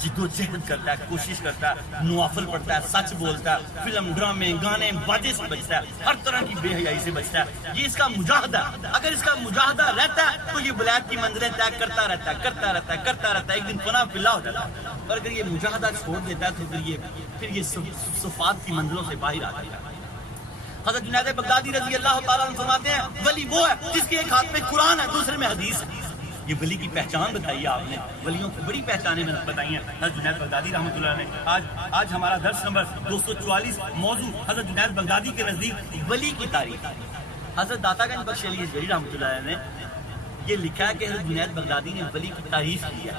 جد و جہد کرتا ہے، کوشش کرتا ہے، نوافل پڑھتا ہے، سچ بولتا ہے، فلم ڈرامے گانے باجے سے بچتا ہے، ہر طرح کی بے حیائی سے بچتا ہے، یہ اس کا مجاہدہ ہے۔ اگر اس کا مجاہدہ رہتا ہے تو یہ ولایت کی منزلیں طے کرتا رہتا ہے، کرتا رہتا ہے، کرتا رہتا ہے، ایک دن فنا فلا ہو جاتا ہے۔ اور اگر یہ مجاہدہ چھوڑ دیتا ہے تو پھر یہ صفات کی منزلوں سے باہر آ جاتا ہے۔ حضرت جنید بغدادی رضی اللہ تعالیٰ عنہ فرماتے ہیں ولی وہ ہے جس کے ایک ہاتھ میں قرآن ہے، دوسرے میں حدیث ہے۔ یہ ولی کی پہچان بتائی ہے آپ نے، ولیوں کی بڑی پہچانیں بتائی ہیں حضرت جنید بغدادی رحمۃ اللہ نے۔ آج ہمارا درس نمبر 244 موضوع حضرت جنید بغدادی کے نزدیک ولی کی تعریف۔ حضرت داتا گنج بخش علی حجویری رحمۃ اللہ نے یہ لکھا ہے کہ حضرت جنید بغدادی نے ولی کی تعریف کی ہے،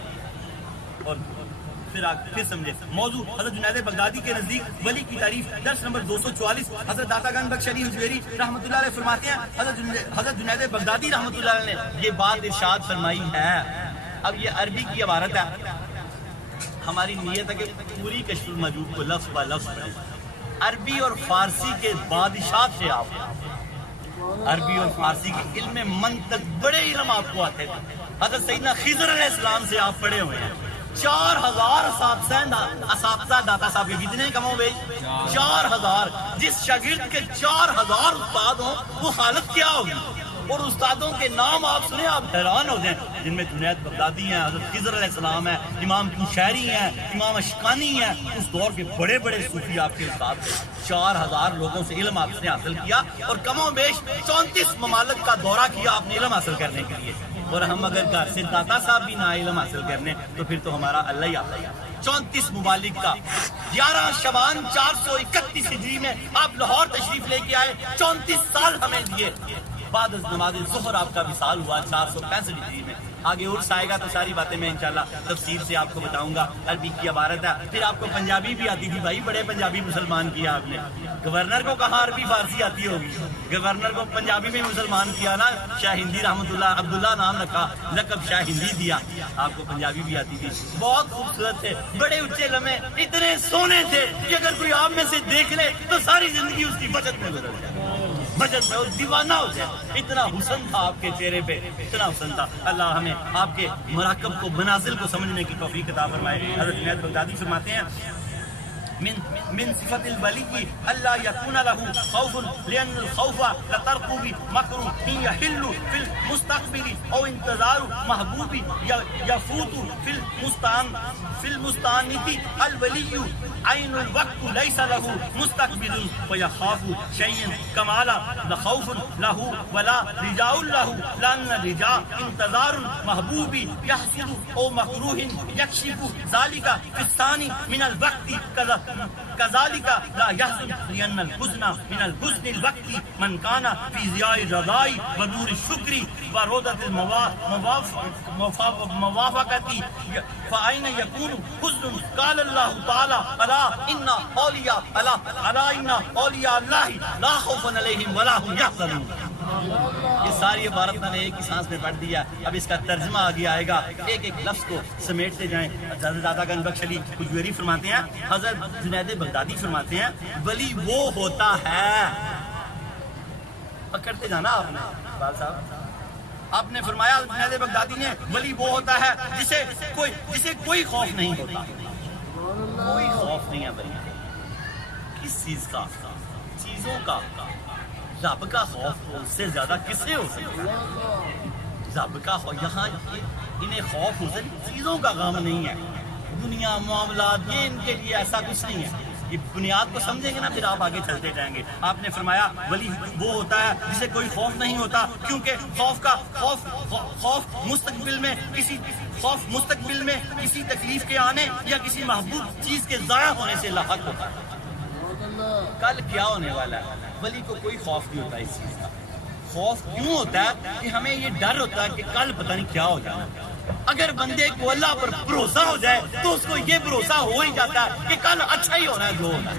اور پھر سمجھے موضوع حضرت جنید بغدادی کے نزدیک ولی کی تعریف، درس نمبر 244۔ حضرت داتا گنج بخش علی حجویری رحمۃ اللہ علیہ فرماتے ہیں حضرت جنید بغدادی رحمۃ اللہ علیہ نے یہ بات ارشاد فرمائی ہے۔ اب یہ عربی کی عبارت ہے، ہماری نیت ہے کہ پوری کشف المجوب کو لفظ با لفظ پڑھیں۔ عربی اور فارسی کے بادشاہ تھے آپ، عربی اور فارسی کے علم منطق بڑے علم آپ کو آتے تھے۔ حضرت سیدنا خضر علیہ السلام سے آپ پڑھے ہوئے ہیں۔ 4000 اساتذہ داتا صاحب کے کتنے کم ہو گئی؟ 4000۔ جس شاگرد کے 4000 استاد ہوں وہ حالت کیا ہوگی؟ اور استادوں کے نام آپ سنیں آپ حیران ہو جائیں، جن میں جنید بغدادی ہیں، حضرت خضر علیہ السلام ہیں، امام کوشیری ہیں، امام اشکانی ہیں، اس دور کے بڑے بڑے صوفی آپ کے استاد تھے۔ 4000 لوگوں سے علم آپ نے حاصل کیا، اور کم و بیش 34 ممالک کا دورہ کیا آپ نے علم حاصل کرنے کے لیے۔ اور ہم اگر گھر سے داتا صاحب بھی نہ علم حاصل کرنے تو پھر تو ہمارا اللہ ہی آتا ہے۔ 34 ممالک کا 11 شعبان 431 ہجری میں آپ لاہور تشریف لے کے آئے، 34 سال ہمیں دیے۔ بعد از نماز ظہر آپ کا وصال ہوا 465 ہجری میں۔ آگے عرس آئے گا تو ساری باتیں میں انشاءاللہ تفصیل سے آپ کو بتاؤں گا۔ عربی کی عبارت ہے، پھر آپ کو پنجابی بھی آتی تھی، بھائی بڑے پنجابی مسلمان کیا آپ نے۔ گورنر کو کہاں عربی فارسی آتی ہوگی؟ گورنر کو پنجابی میں مسلمان کیا نا، شاہ ہندی رحمۃ اللہ، عبداللہ نام رکھا، لقب شاہ ہندی دیا۔ آپ کو پنجابی بھی آتی تھی، بہت خوبصورت تھے، بڑے اونچے لمحے، اتنے سونے تھے کہ اگر کوئی آپ میں سے دیکھ لے تو ساری زندگی اس کی بچت میں گزر جائے، بچت میں دیوانہ ہو جائے۔ اتنا حسن تھا آپ کے چہرے پہ، اتنا حسن تھا۔ اللہ ہمیں آپ کے مراقب کو، منازل کو سمجھنے کی توفیق عطا فرمائے۔ حضرت جنید بغدادی فرماتے ہیں من صفت الولی اللہ یکون له خوف لأن الخوف لترقب مکروه یحل فی المستقبل او انتظار محبوب یفوت فی المستانت الولی عین الوقت لیس له مستقبل فیخاف شیئا کمالا لخوف له ولا رجاء له لأن رجاء انتظار محبوب یحصل او مکروه یکشف ذلك فی الثانی من الوقت كذلك لا يحزن لأن الحزن من الحزن الوقت من كان في ضياء الرضاء ونور الشكر وروضة الموافقة فأين يكون حزن؟ قال الله تعالى ألا إن أولياء الله لا خوف عليهم ولا هم يحزنون۔ یہ ساری عبارت میں نے ایک ہی سانس میں پڑھ دیا، اب اس کا ترجمہ آگے آئے گا، ایک ایک لفظ کو سمیٹتے جائیں۔ حضرت داتا گنج بخش علی حجویری فرماتے ہیں، حضرت جنید بغدادی فرماتے ہیں ولی وہ ہوتا ہے، پکڑتے جانا آپ نے بال صاحب، آپ نے فرمایا جنید بغدادی نے ولی وہ ہوتا ہے جسے کوئی خوف نہیں ہوتا، کوئی خوف نہیں ہے ولی۔ کس چیز کا؟ چیزوں کا۔ رب کا خوف اس سے زیادہ کسے ہو سکتا ہے؟ رب کا خوف، یہاں انہیں خوف ہو سکتا، چیزوں کا غم نہیں ہے، دنیا معاملات یہ ان کے لیے ایسا کچھ نہیں ہے۔ یہ بنیاد کو سمجھیں گے نا پھر آپ آگے چلتے جائیں گے۔ آپ نے فرمایا ولی وہ ہوتا ہے جسے کوئی خوف نہیں ہوتا، کیونکہ خوف مستقبل میں کسی تکلیف کے آنے یا کسی محبوب چیز کے ضائع ہونے سے لاحق ہوتا ہے۔ کل کیا ہونے والا ہے، ولی کو کوئی خوف نہیں ہوتا اس چیز کا۔ خوف کیوں ہوتا ہے کہ ہمیں یہ ڈر ہوتا ہے کہ کل پتہ نہیں کیا ہو جانا، اگر بندے کو اللہ پر بھروسہ ہو جائے تو اس کو یہ بھروسہ ہو ہی جاتا ہے کہ کل اچھا ہی ہونا ہے جو ہونا ہے.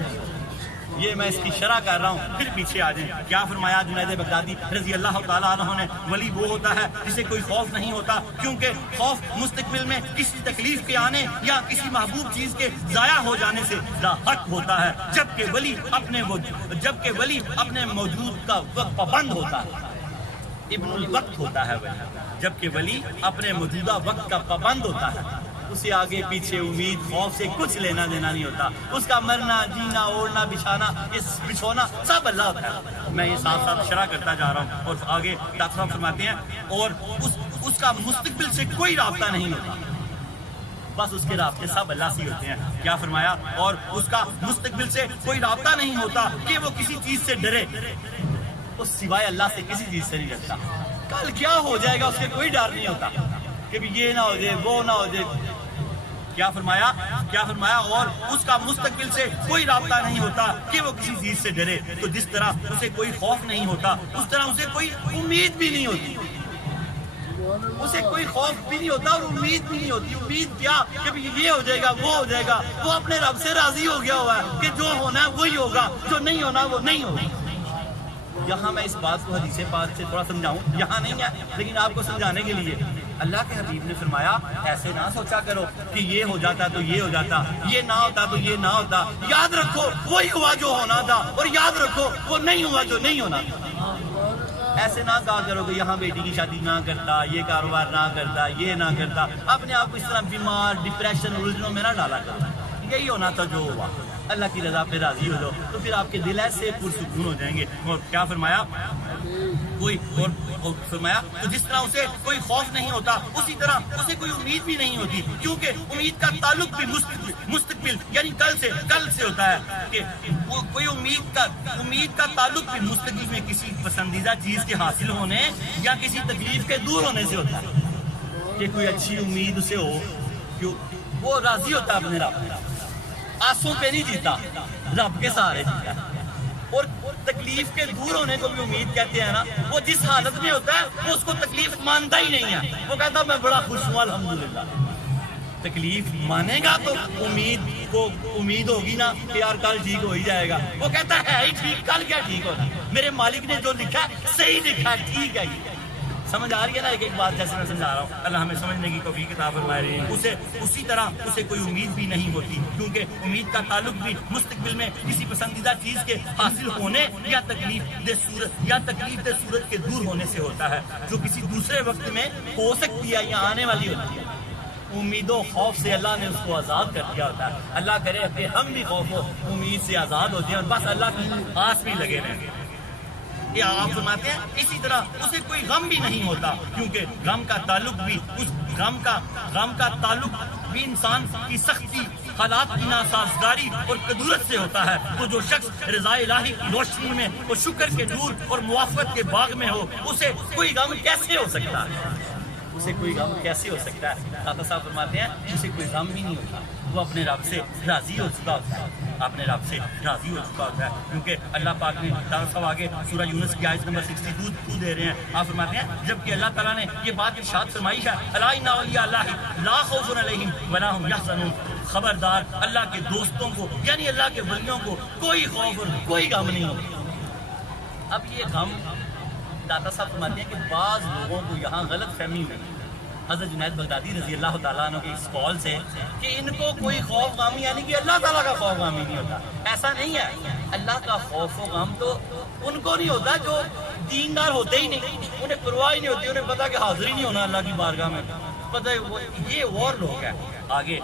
یہ میں اس کی شرح کر رہا ہوں. پھر پیچھے آ جائیں. کیا فرمایا جنید بغدادی رضی اللہ تعالیٰ عنہ نے؟ ولی وہ ہوتا ہے جسے کوئی خوف نہیں ہوتا، کیونکہ خوف مستقبل میں کسی تکلیف کے آنے یا کسی محبوب چیز کے ضائع ہو جانے سے لاحق ہوتا ہے، جبکہ ولی اپنے موجود کا وقت پابند ہوتا ہے. ابن الوقت ہوتا ہے ولی، جبکہ ولی اپنے موجودہ وقت کا پابند ہوتا ہے. اسے آگے پیچھے امید خوف سے کچھ لینا دینا نہیں ہوتا. اس کا مرنا جینا اوڑھنا بچھونا سب اللہ ہوتا ہے. میں یہ ساتھ ساتھ شرح کرتا جا رہا ہوں. اور آگے ڈاکٹر صاحب فرماتے ہیں اور اس کا مستقبل سے کوئی رابطہ نہیں ہوتا، بس اس کے رابطے سب اللہ سے ہوتے ہیں. کیا فرمایا؟ اور اس کا مستقبل سے کوئی رابطہ نہیں ہوتا کہ وہ کسی چیز سے ڈرے، اس سوائے اللہ سے کسی چیز سے نہیں ڈرتا. کل کیا ہو جائے گا اس کے کوئی ڈر نہیں ہوتا کہ بھی یہ نہ ہو جائے وہ نہ ہو جائے. کیا فرمایا؟ اور اس کا مستقبل سے کوئی رابطہ نہیں ہوتا کہ وہ کسی چیز سے ڈرے. تو جس طرح اسے کوئی خوف نہیں ہوتا اس طرح اسے کوئی امید بھی نہیں ہوتی. اسے کوئی خوف بھی نہیں ہوتا اور امید بھی نہیں ہوتی. امید کیا کہ یہ ہو جائے گا وہ ہو جائے گا. وہ اپنے رب سے راضی ہو گیا ہوا ہے کہ جو ہونا ہے وہی ہوگا، جو نہیں ہونا وہ نہیں ہوگا. یہاں میں اس بات کو حدیث پاک سے تھوڑا سمجھاؤں، یہاں نہیں ہے لیکن آپ کو سمجھانے کے لیے. اللہ کے حبیب نے فرمایا ایسے نہ سوچا کرو کہ یہ ہو جاتا تو یہ ہو جاتا، یہ نہ ہوتا تو یہ نہ ہوتا. یاد رکھو وہی ہوا جو ہونا تھا، اور یاد رکھو وہ نہیں ہوا جو نہیں ہونا تھا. ایسے نہ کہا کرو کہ یہاں بیٹی کی شادی نہ کرتا، یہ کاروبار نہ کرتا، یہ نہ کرتا. اپنے آپ کو اس طرح بیمار ڈپریشن الجھنوں میں نہ ڈالا کرو. یہی ہونا تھا جو ہوا. اللہ کی رضا پہ راضی ہو جاؤ تو پھر آپ کے دل ایسے پرسکون ہو جائیں گے. اور کیا فرمایا؟ فرمایا تو جس طرح اسے کوئی خوف نہیں ہوتا اسی طرح اسے کوئی امید بھی نہیں ہوتی، کیونکہ امید کا تعلق بھی مستقبل یعنی کل سے ہوتا ہے. کہ کوئی امید کا تعلق بھی مستقبل میں کسی پسندیدہ چیز کے حاصل ہونے یا کسی تکلیف کے دور ہونے سے ہوتا ہے. کہ کوئی اچھی امید اسے ہو، کیوں وہ راضی ہوتا ہے اپنے رب پہ. آنسوں پہ نہیں جیتا، رب کے سہارے جیتا. اور تکلیف کے دور ہونے کو بھی امید کہتے ہیں نا. وہ جس حالت میں ہوتا ہے وہ اس کو تکلیف مانتا ہی نہیں ہے. وہ کہتا میں بڑا خوش ہوں الحمدللہ. تکلیف مانے گا تو امید ہوگی نا کہ یار کل ٹھیک ہو ہی جائے گا. وہ کہتا ہے ہی ٹھیک، کل کیا ٹھیک ہوگا، میرے مالک نے جو لکھا ہے صحیح لکھا ہے، ٹھیک ہے. سمجھ آ رہی ہے نا ایک بات جیسے میں سمجھا رہا ہوں. اللہ ہمیں سمجھنے کی توفیق عطا فرمائے. اسی طرح اسے کوئی امید بھی نہیں ہوتی، کیونکہ امید کا تعلق بھی مستقبل میں کسی پسندیدہ چیز کے حاصل ہونے یا تکلیف دہ صورت کے دور ہونے سے ہوتا ہے، جو کسی دوسرے وقت میں ہو سکتی ہے یا آنے والی ہوتی ہے. امید و خوف سے اللہ نے اس کو آزاد کر دیا ہوتا ہے. اللہ کرے کہ ہم بھی خوف و امید سے آزاد ہو جائیں اور بس اللہ کی آس بھی لگے رہیں. یہ آپ فرماتے ہیں اسی طرح اسے کوئی غم بھی نہیں ہوتا، کیونکہ غم کا تعلق بھی انسان کی سختی، حالات کی ناسازگاری اور قدرت سے ہوتا ہے. تو جو شخص رضا الہی کی روشنی میں اور شکر کے نور اور موافقت کے باغ میں ہو، اسے کوئی غم کیسے ہو سکتا ہے؟ داتا صاحب فرماتے ہیں اسے کوئی غم بھی نہیں ہوتا. وہ اپنے رب سے راضی ہو چکا ہوتا ہے. کیونکہ اللہ پاک نے داتا صاحب آگے سورہ یونس کی آیت نمبر 62 دے رہے ہیں. آپ فرماتے ہیں جبکہ اللہ تعالیٰ نے یہ بات ارشاد فرمائی ہے الا ان اولیاء اللہ لا خوف علیہم ولا هم یحزنون. خبردار اللہ کے دوستوں کو یعنی اللہ کے ولیوں کو کوئی خوف اور کوئی غم نہیں ہوتا. اب یہ غم داتا صاحب فرماتے ہیں کہ بعض لوگوں کو یہاں غلط فہمی ہوئی حضرت جنید بغدادی رضی اللہ تعالیٰ عنہ کے اس قول سے کہ ان کو کوئی خوف غم یعنی کہ اللہ تعالیٰ کا خوف غم ہی نہیں ہوتا. ایسا نہیں ہے. اللہ کا خوف و غم تو ان کو نہیں ہوتا جو دیندار ہوتے ہی نہیں، انہیں پرواہ ہی نہیں ہوتی، انہیں پتا کہ حاضر ہی نہیں ہونا اللہ کی بارگاہ میں. پتہ ہے یہ اور لوگ ہیں. آگے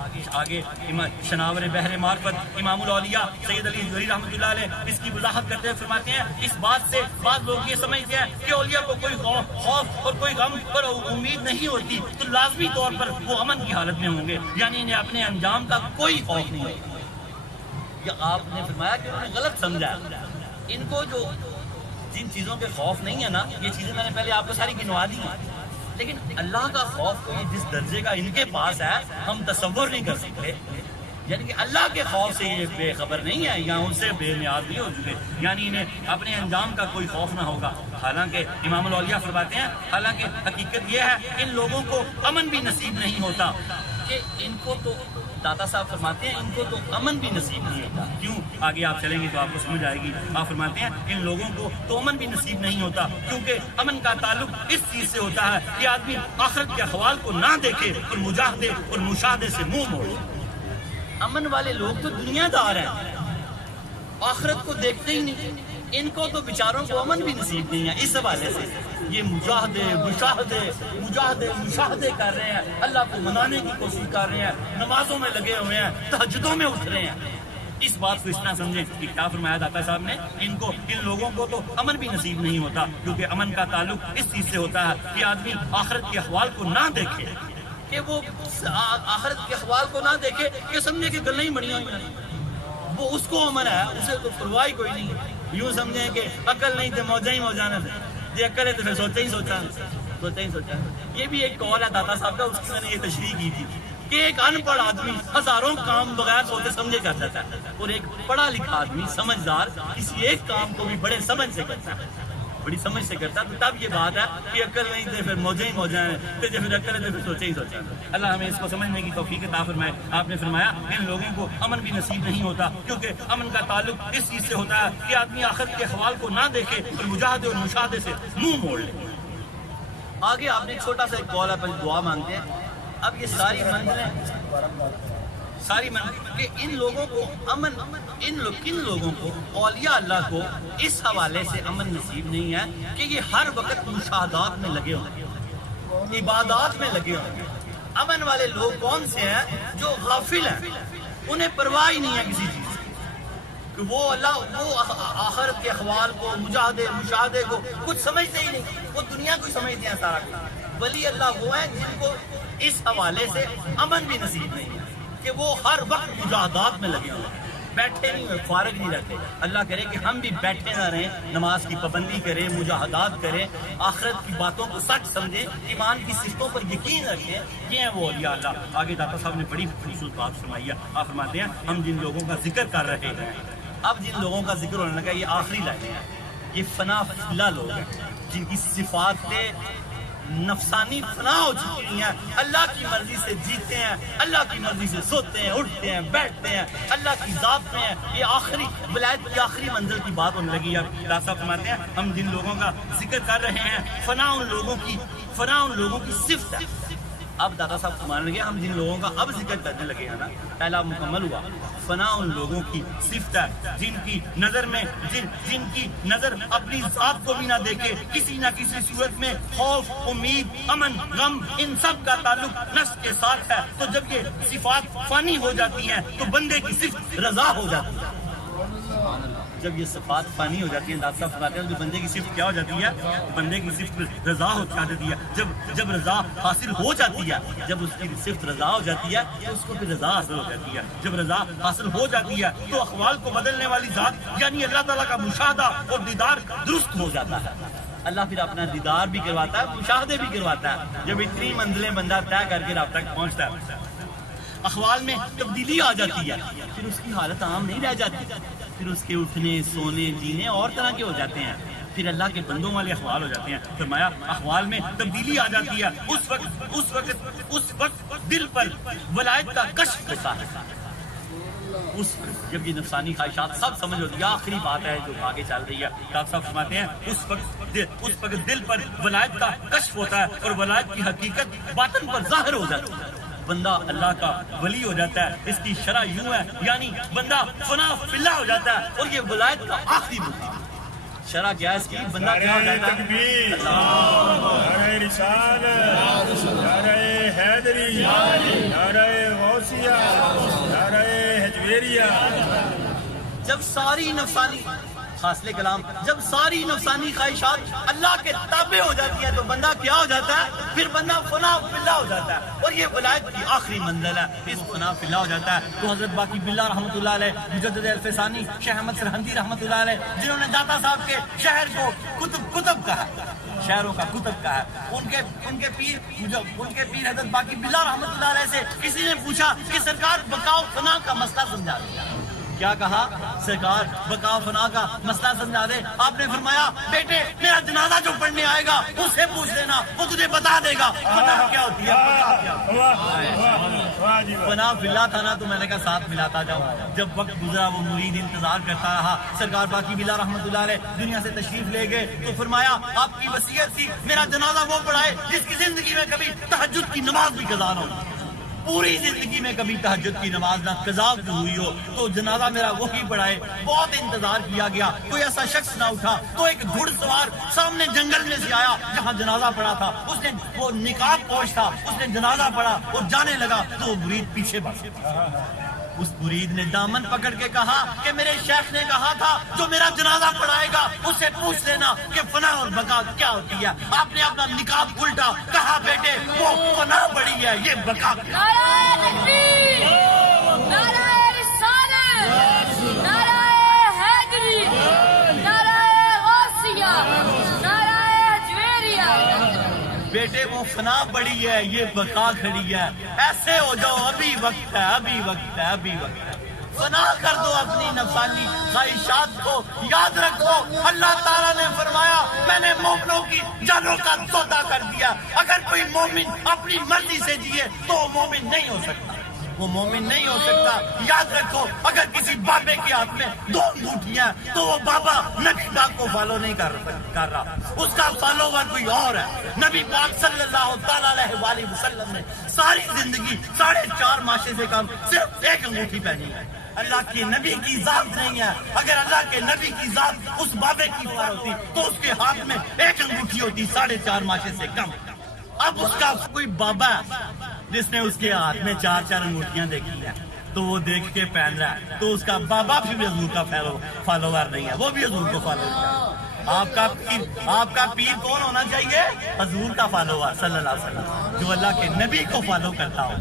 شناور بحر معرفت امام الاولیاء سید علی ظہری رحمۃ اللہ علیہ اس کی وضاحت کرتے ہوئے فرماتے ہیں اس بات سے بعض لوگ یہ سمجھتے ہیں کہ اولیاء کو کوئی خوف اور کوئی غم پر امید نہیں ہوتی تو لازمی طور پر وہ امن کی حالت میں ہوں گے، یعنی انہیں اپنے انجام کا کوئی خوف نہیں ہوتا. یا آپ نے فرمایا کہ انہوں نے غلط سمجھا. ان کو جو جن چیزوں کے خوف نہیں ہے نا، یہ چیزیں میں نے پہلے آپ کو ساری گنوا دی ہیں، لیکن اللہ کا خوف کو جس درجے کا ان کے پاس ہے ہم تصور نہیں کر سکتے. یعنی کہ اللہ کے خوف سے یہ بے خبر نہیں ہے یا ان سے بے نیاز نہیں ہو چکے، یعنی انہیں اپنے انجام کا کوئی خوف نہ ہوگا۔ حالانکہ امام الاولیاء فرماتے ہیں حالانکہ حقیقت یہ ہے ان لوگوں کو امن بھی نصیب نہیں ہوتا کہ ان کو تو داتا صاحب فرماتے ہیں ان کو تو امن بھی نصیب نہیں ہوتا۔ کیوں؟ آگے آپ چلیں گے تو آپ کو سمجھ آئے گی۔ آپ فرماتے ہیں ان لوگوں کو تو امن بھی نصیب نہیں ہوتا کیونکہ امن کا تعلق اس چیز سے ہوتا ہے کہ آدمی آخرت کے احوال کو نہ دیکھے اور مجاہدے اور مشاہدے سے منہ موڑے۔ امن والے لوگ تو دنیا دار ہیں، آخرت کو دیکھتے ہی نہیں، ان کو تو بیچاروں کو امن بھی نصیب نہیں ہے۔ اس حوالے سے یہ مشاہدے کر رہے ہیں، اللہ کو منانے کی کوشش کر رہے ہیں، نمازوں میں لگے ہوئے ہیں، تہجدوں میں اٹھ رہے ہیں۔ اس بات کو اس طرح سمجھیں کہ کیا فرمایا داتا صاحب نے، ان لوگوں کو تو امن بھی نصیب نہیں ہوتا کیونکہ امن کا تعلق اس چیز سے ہوتا ہے کہ آدمی آخرت کے احوال کو نہ دیکھے، کہ وہ آخرت کے احوال کو نہ دیکھے کہ سمجھے کہ گلیں ہی بڑی ہوئی ہیں، وہ اس کو امن ہے، اسے تو پرواہ کوئی نہیں ہے۔ یوں سمجھیں کہ عقل نہیں تھے موجہ ہی موجانا تھے، جی عقل ہے تو پھر سوچا۔ یہ بھی ایک قول ہے داتا صاحب کا، اس کی میں نے یہ تشریح کی تھی کہ ایک ان پڑھ آدمی ہزاروں کام بغیر سوچے سمجھے کر دیتا ہے اور ایک پڑھا لکھا آدمی سمجھدار کسی ایک کام کو بھی بڑے سمجھ سے کرتا ہے، بڑی سمجھ سے کرتا ہے۔ تو تب یہ بات ہے کہ عقل نہیں تھے پھر موجہ ہی موجہ ہیں، پھر جب عقل ہے تو پھر سوچا۔ اللہ ہمیں اس کو سمجھنے کی توفیق عطا فرمائے۔ آپ نے فرمایا ان لوگوں کو امن بھی نصیب نہیں ہوتا کیونکہ امن کا تعلق اس چیز سے ہوتا ہے کہ آدمی آخرت کے احوال کو نہ دیکھے اور مجاہدے اور مشاہدے سے منہ موڑ لے۔ آگے آپ نے چھوٹا سا ایک قول ہے، پھر دعا مانگتے ہیں۔ اب یہ ساری منزلیں کہ ان لوگوں کو امن، ان لوگوں کو اولیاء اللہ کو اس حوالے سے امن نصیب نہیں ہے کہ یہ ہر وقت مشاہدات میں لگے ہوں، عبادات میں لگے ہوں۔ امن والے لوگ کون سے ہیں؟ جو غافل ہیں، انہیں پرواہ ہی نہیں ہے کسی چیز کہ وہ آخرت کے احوال کو، مشاہدے کو کچھ سمجھتے ہی نہیں، وہ دنیا کو ہی سمجھتے ہیں سارا کچھ۔ ولی اللہ وہ ہیں جن کو اس حوالے سے امن بھی نصیب نہیں ہے کہ وہ ہر وقت مجاہدات میں لگے ہوئے، بیٹھے نہیں ہوئے، فارغ نہیں رہتے۔ اللہ کرے کہ ہم بھی بیٹھے نہ رہیں، نماز کی پابندی کریں، مجاہدات کریں، آخرت کی باتوں کو سچ سمجھیں، ایمان کی صفتوں پر یقین رکھیں۔ یہ ہیں وہ اولیاء اللہ۔ آگے داتا صاحب نے بڑی خوبصورت بات فرمائی ہے۔ آپ فرماتے ہیں ہم جن لوگوں کا ذکر کر رہے ہیں، اب جن لوگوں کا ذکر ہونے لگا، یہ آخری لائنیں ہیں، یہ فنا فلا لوگ ہیں جن کی صفات نفسانی فنا ہو چکی ہیں، اللہ کی مرضی سے جیتے ہیں، اللہ کی مرضی سے سوتے ہیں، اٹھتے ہیں، بیٹھتے ہیں، اللہ کی ذات میں ہیں۔ یہ آخری ولایت کی آخری منزل کی بات ہونے لگی ہے۔ داتا صاحب فرماتے ہیں ہم جن لوگوں کا ذکر کر رہے ہیں، فنا ان لوگوں کی صفت ہے۔ اب داتا صاحب فرمانے لگے ہم جن لوگوں کا اب ذکر کرنے لگے ہیں نا، پہلا مکمل ہوا، فنا ان لوگوں کی صفت ہے جن کی نظر اپنی ذات کو بھی نہ دیکھے، کسی نہ کسی صورت میں خوف، امید، امن، غم، ان سب کا تعلق نفس کے ساتھ ہے۔ تو جب یہ صفات فانی ہو جاتی ہیں تو بندے کی صفت رضا ہو جاتی ہے۔ جب یہ صفات فانی ہو جاتی ہیں، داتا صاحب فرماتے ہیں کہ بندے کی صفت کیا ہو جاتی ہے؟ بندے کی صفت رضا ہو جاتی ہے۔ جب رضا حاصل ہو جاتی ہے، جب اس کی صفت رضا ہو جاتی ہے تو اس کو بھی رضا حاصل ہو جاتی ہے۔ جب رضا حاصل ہو جاتی ہے تو احوال کو بدلنے والی ذات یعنی اللہ تعالیٰ کا مشاہدہ اور دیدار درست ہو جاتا ہے۔ اللہ پھر اپنا دیدار بھی کرواتا ہے، مشاہدے بھی کرواتا ہے۔ جب اتنی منزلیں بندہ طے کر کے رب تک پہنچتا ہے، احوال میں تبدیلی آ جاتی ہے، پھر اس کی حالت عام نہیں رہ جاتی، پھر اس کے اٹھنے، سونے، جینے اور طرح کے ہو جاتے ہیں، پھر اللہ کے بندوں والے احوال ہو جاتے ہیں۔ فرمایا احوال میں تبدیلی آ جاتی ہے، اس وقت دل پر ولایت کا کشف ہوتا ہے۔ جب یہ نفسانی خواہشات سب سمجھ ہوتی ہے، آخری بات ہے جو آگے چل رہی ہے، ڈاکٹر صاحب فرماتے ہیں اس وقت دل پر ولایت کا کشف ہوتا ہے اور ولایت کی حقیقت باطن پر ظاہر ہو جاتی ہے۔ بندہ اللہ کا ولی ہو جاتا ہے۔ اس کی شرح یوں ہے، یعنی بندہ فنا فی اللہ ہو جاتا ہے اور یہ ولایت کا آخری مقام ہے۔ شرح کیا اس کی؟ بندہ کیا ہو جاتا ہے؟ نعرہ رسالت، نعرہ حیدری، نعرہ غوثیہ، نعرہ حجویریہ۔ جب ساری حاصل کلام جب ساری نفسانی خواہشات اللہ کے تابع ہو جاتی ہیں تو بندہ کیا ہو جاتا ہے؟ پھر بندہ فنا فی اللہ ہو جاتا ہے، اور یہ ولایت کی آخری منزل ہے، اس فنا فی اللہ ہو جاتا ہے۔ تو حضرت باقی باللہ رحمۃ اللہ علیہ، مجدد الفسانی شیخ احمد سرہندی رحمۃ اللہ علیہ، جنہوں نے داتا صاحب کے شہر کو کتب کہا، شہروں کا کتب کہا، ان کے پیر حضرت باقی باللہ رحمۃ اللہ علیہ سے کسی نے پوچھا کہ سرکار بقاء و فنا کا مسئلہ سمجھا دیا، کیا کہا؟ سرکار بقاء و فنا کا مسئلہ سمجھا دے۔ آپ نے فرمایا بیٹے میرا جنازہ جو پڑھنے آئے گا اس سے پوچھ لینا، وہ تجھے بتا دے گا فنا کیا ہوتی ہے، فنا فی اللہ تھا نا، تو میں نے کہا ساتھ ملاتا جاؤں۔ جب وقت گزرا وہ مرید انتظار کرتا رہا، سرکار باقی باللہ رحمۃ اللہ علیہ دنیا سے تشریف لے گئے تو فرمایا آپ کی وصیت تھی میرا جنازہ وہ پڑھائے جس کی زندگی میں کبھی تہجد کی نماز بھی قضا نہ ہو، پوری زندگی میں کبھی تہجد کی نماز نہ قضا ہوئی ہو، تو جنازہ میرا وہی پڑھائے۔ بہت انتظار کیا گیا، کوئی ایسا شخص نہ اٹھا، تو ایک گھڑ سوار سامنے جنگل میں سے آیا جہاں جنازہ پڑا تھا، اس نے وہ نقاب پوش تھا، اس نے جنازہ پڑھا اور جانے لگا تو وہ مرید پیچھے بھاگ گیا۔ اس مرید نے دامن پکڑ کے کہا کہ میرے شیخ نے کہا تھا جو میرا جنازہ پڑھائے گا اس سے پوچھ لینا کہ فنا اور بقا کیا ہوتی ہے۔ آپ نے اپنا نقاب الٹا، کہا بیٹے وہ فنا بڑی ہے، یہ بقا کیا۔ نعرہ تکبیر، نعرہ رسالت، نعرہ حیدری، نعرہ غوثیہ، نعرہ حجویریہ۔ بیٹے وہ فنا بڑی ہے، یہ بقا کھڑی ہے، ایسے ہو جاؤ، ابھی وقت ہے، ابھی وقت ہے، ابھی وقت ہے۔ فنا کر دو اپنی نفسانی خواہشات کو، یاد رکھو اللہ تعالیٰ نے فرمایا میں نے مومنوں کی جانوں کا سودا کر دیا۔ اگر کوئی مومن اپنی مرضی سے جیے تو وہ مومن نہیں ہو سکتا، وہ مومن نہیں ہو سکتا۔ یاد رکھو اگر کسی بابے کے ہاتھ میں 2 انگوٹھیاں تو وہ بابا نبی پاک کو فالو نہیں کر رہا، اس کا فالوور کوئی اور ہے۔ نبی پاک صلی اللہ تعالیٰ علیہ وآلہ وسلم نے ساری زندگی 4.5 ماشے سے کم صرف 1 انگوٹھی پہنی ہے۔ اللہ کے نبی کی ذات نہیں ہے، اگر اللہ کے نبی کی ذات اس بابے کی ہوتی تو اس کے ہاتھ میں 1 انگوٹھی ہوتی 4.5 ماشے سے کم۔ اب اس کا کوئی بابا ہے جس نے اس کے ہاتھ میں 4 انگوٹھیاں دیکھی ہیں تو وہ دیکھ کے پہن رہا ہے، تو اس کا بابا بھی حضور کا فالوور نہیں ہے، وہ بھی حضور کو فالو کرتا ہے۔ آپ کا پیر کون ہونا چاہیے؟ حضور کا فالوور صلی اللہ علیہ وسلم، جو اللہ کے نبی کو فالو کرتا ہو۔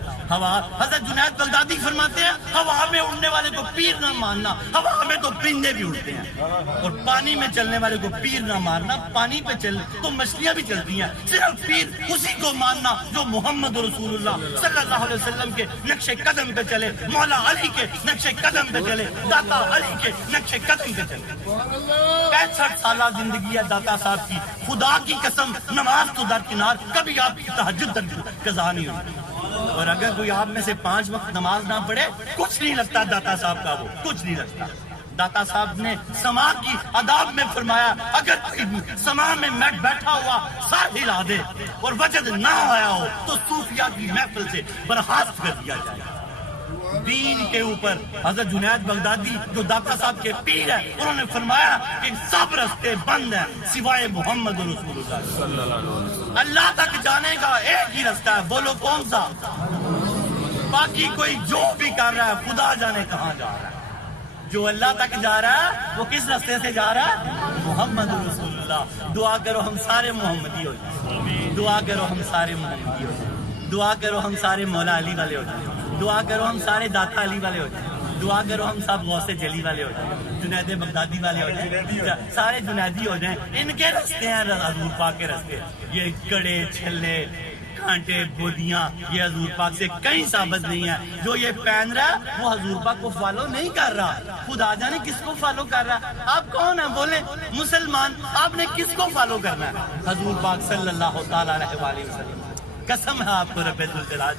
حضرت جنید بغدادی فرماتے ہیں ہوا میں اڑنے والے کو پیر نہ ماننا، ہوا میں تو پرندے بھی اڑتے ہیں، اور پانی میں چلنے والے کو پیر نہ ماننا، پانی پہ چل تو مچھلیاں بھی چلتی ہیں، صرف پیر اسی کو ماننا جو محمد رسول اللہ صلی اللہ علیہ وسلم کے نقش قدم پہ چلے، مولا علی کے نقش قدم پہ چلے، داتا علی کے نقش قدم پہ چلے۔ 65 سالہ زندگی ہے داتا صاحب کی، خدا کی قسم نماز تو درکنار، کبھی آپ کی تہجد قضا نہیں ہوتی، اور اگر کوئی آپ میں سے 5 وقت نماز نہ پڑھے کچھ نہیں لگتا داتا صاحب کا، وہ کچھ نہیں لگتا۔ داتا صاحب نے سما کی آداب میں فرمایا اگر سما میں بیٹھا ہوا سر ہلا دے اور وجد نہ آیا ہو تو صوفیہ کی محفل سے برخاست کر دیا جائے۔ دین کے اوپر حضرت جنید بغدادی جو داتا صاحب کے پیر ہیں انہوں نے فرمایا کہ سب راستے بند ہیں سوائے محمد رسول اللہ۔ اللہ تک جانے کا ایک ہی راستہ ہے، بولو کون سا؟ باقی کوئی جو بھی کر رہا ہے خدا جانے کہاں جا رہا ہے۔ جو اللہ تک جا رہا ہے وہ کس راستے سے جا رہا ہے؟ محمد رسول اللہ۔ دعا کرو ہم سارے محمدی ہو جائیں، دعا کرو ہم سارے محمدی ہو جائیں، دعا کرو ہم سارے مولا علی والے ہو جائیں، دعا کرو ہم سارے داتا علی والے ہو جائیں، دعا کرو ہم سب غوث جلی والے ہو جائیں، جنید بغدادی والے ہو جائیں، سارے جنیدی ہو جائیں۔ ان کے راستے ہیں حضور پاک کے راستے، یہ کڑے چھلے کانٹے بودیاں یہ حضور پاک سے کہیں ثابت نہیں ہے۔ جو یہ پہن رہا ہے وہ حضور پاک کو فالو نہیں کر رہا، خدا جانے کس کو فالو کر رہا ہے۔ آپ کون ہیں بولیں؟ مسلمان، آپ نے کس کو فالو کرنا ہے؟ حضور پاک صلی اللہ تعالیٰ علیہ وآلہ وسلم۔ قسم ہے آپ کو رب ذوالجلال،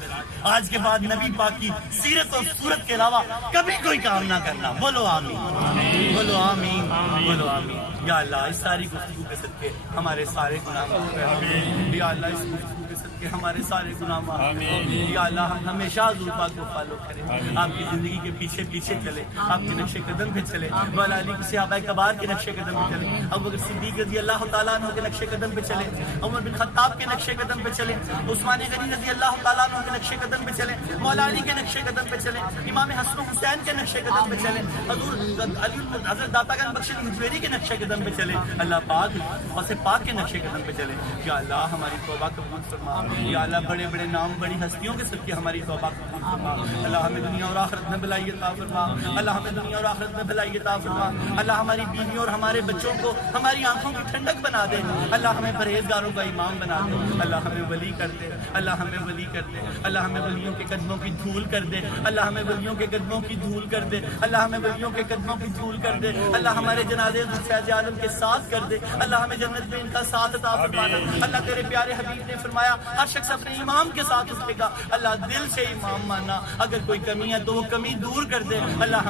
آج کے بعد نبی پاک کی سیرت اور صورت کے علاوہ کبھی کوئی کام نہ کرنا۔ بولو آمین، بولو آمین، بولو آمین۔ یا اللہ اس ساری گفتگو کے صدقے ہمارے سارے گناہ معاف کر، یا اللہ اس گفتگو کے صدقے ہمارے سارے گناہ معاف کر، یا اللہ ہم ہمیشہ حضور پاک کو فالو کریں، آپ کی زندگی کے پیچھے پیچھے چلے، آپ کے نقش قدم پہ چلے، مولا علی کے صحابہ کبار کے نقش قدم پہ چلے، ابو بکر صدیق رضی اللہ تعالیٰ عنہ کے نقش قدم پہ چلے، عمر بن خطاب کے نقش قدم پہ چلے، عثمان غنی رضی اللہ تعالیٰ عنہ کے نقش قدم پہ چلے، مولا علی کے نقش قدم پہ چلے، امام حسن و حسین کے نقش قدم پہ چلے، حضور حضرت داتا گنج بخش حجویری کے نقش قدم پہ چلے، اللہ پاک غوث پاک کے نقش قدم پہ چلے، یا اللہ ہماری توبہ قبول فرما، یا اللہ بڑے بڑے نام بڑی ہستیوں کے صدقے ہماری توبہ قبول فرما، اللہ ہمیں دنیا اور آخرت میں بھلائی عطا فرما، اللہ ہمیں دنیا اور آخرت میں بھلائی عطا فرما، اللہ ہماری بیوی اور ہمارے بچوں کو ہماری آنکھوں کی ٹھنڈک بنا دے، اللہ ہمیں پرہیزگاروں کا امام بنا دے، اللہ ہمیں ولی کر دے، اللہ ہمیں ولی کر دے، اللہ ہمیں ولیوں کے قدموں کی دھول کر دے، اللہ ہمیں ولیوں کے قدموں کی دھول کر دے، اللہ ہمیں ولیوں کے قدموں کی دھول کر دے، اللہ ہمارے جنازے فیض عالم کے ساتھ کر دے، اللہ ہمیں جنت میں ان کا ساتھ عطا فرمانا، اللہ تیرے پیارے حبیب نے فرمایا ہر شخص اپنے امام کے ساتھ اٹھے گا، اللہ دل سے امام ماننا، اگر کوئی کمی ہے تو وہ کمی دور کر دے، اللہ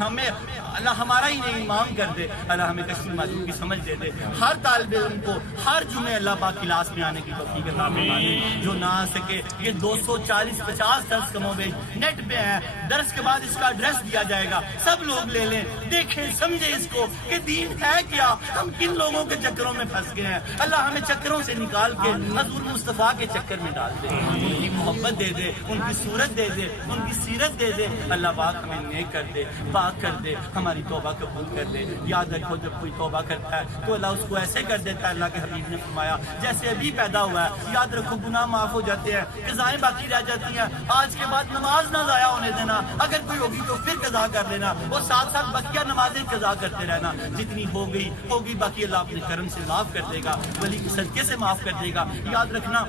ہمیں اللہ ہمارا ہی نہیں امام کر دے، اللہ ہمیں کشف معلوم کی سمجھ دے دے، ہر طالب علم کو ہر جمعے اللہ پاک کلاس میں آنے کی توفیق عطا فرما دے، جو نہ آ سکے یہ 240-50 درس کم و بیش نیٹ پہ ہے، درس کے بعد اس کا ایڈریس دیا جائے گا، سب لوگ لے لیں، دیکھیں سمجھیں اس کو کہ دین ہے کیا، ہم کن لوگوں کے چکروں میں پھنس گئے ہیں، اللہ ہمیں چکروں سے نکال کے حضور مصطفیٰ کے چکر میں ڈال دے، ان کی محبت دے دے، ان کی صورت دے دے، ان کی سیرت دے دے، اللہ پاک ہمیں نیک کر دے، پاک کر دے، ہماری توبہ قبول کر دے، یاد رکھو جب کوئی توبہ کرتا ہے تو اللہ اس کو ایسے کر دیتا ہے، اللہ کے حبیب نے فرمایا جیسے ابھی پیدا ہوا ہے، یاد رکھو گناہ معاف ہو جاتے ہیں، قضائیں باقی رہ جاتی ہیں، آج کے بعد نماز نہ ضائع ہونے دینا، اگر کوئی ہوگی تو پھر قضا کر لینا، اور ساتھ ساتھ بقیہ نمازیں قضا کرتے رہنا، جتنی ہوگی باقی اللہ اپنے کرم سے معاف کر دے گا، ولی کے صدقے سے معاف کر دے گا، یاد رکھنا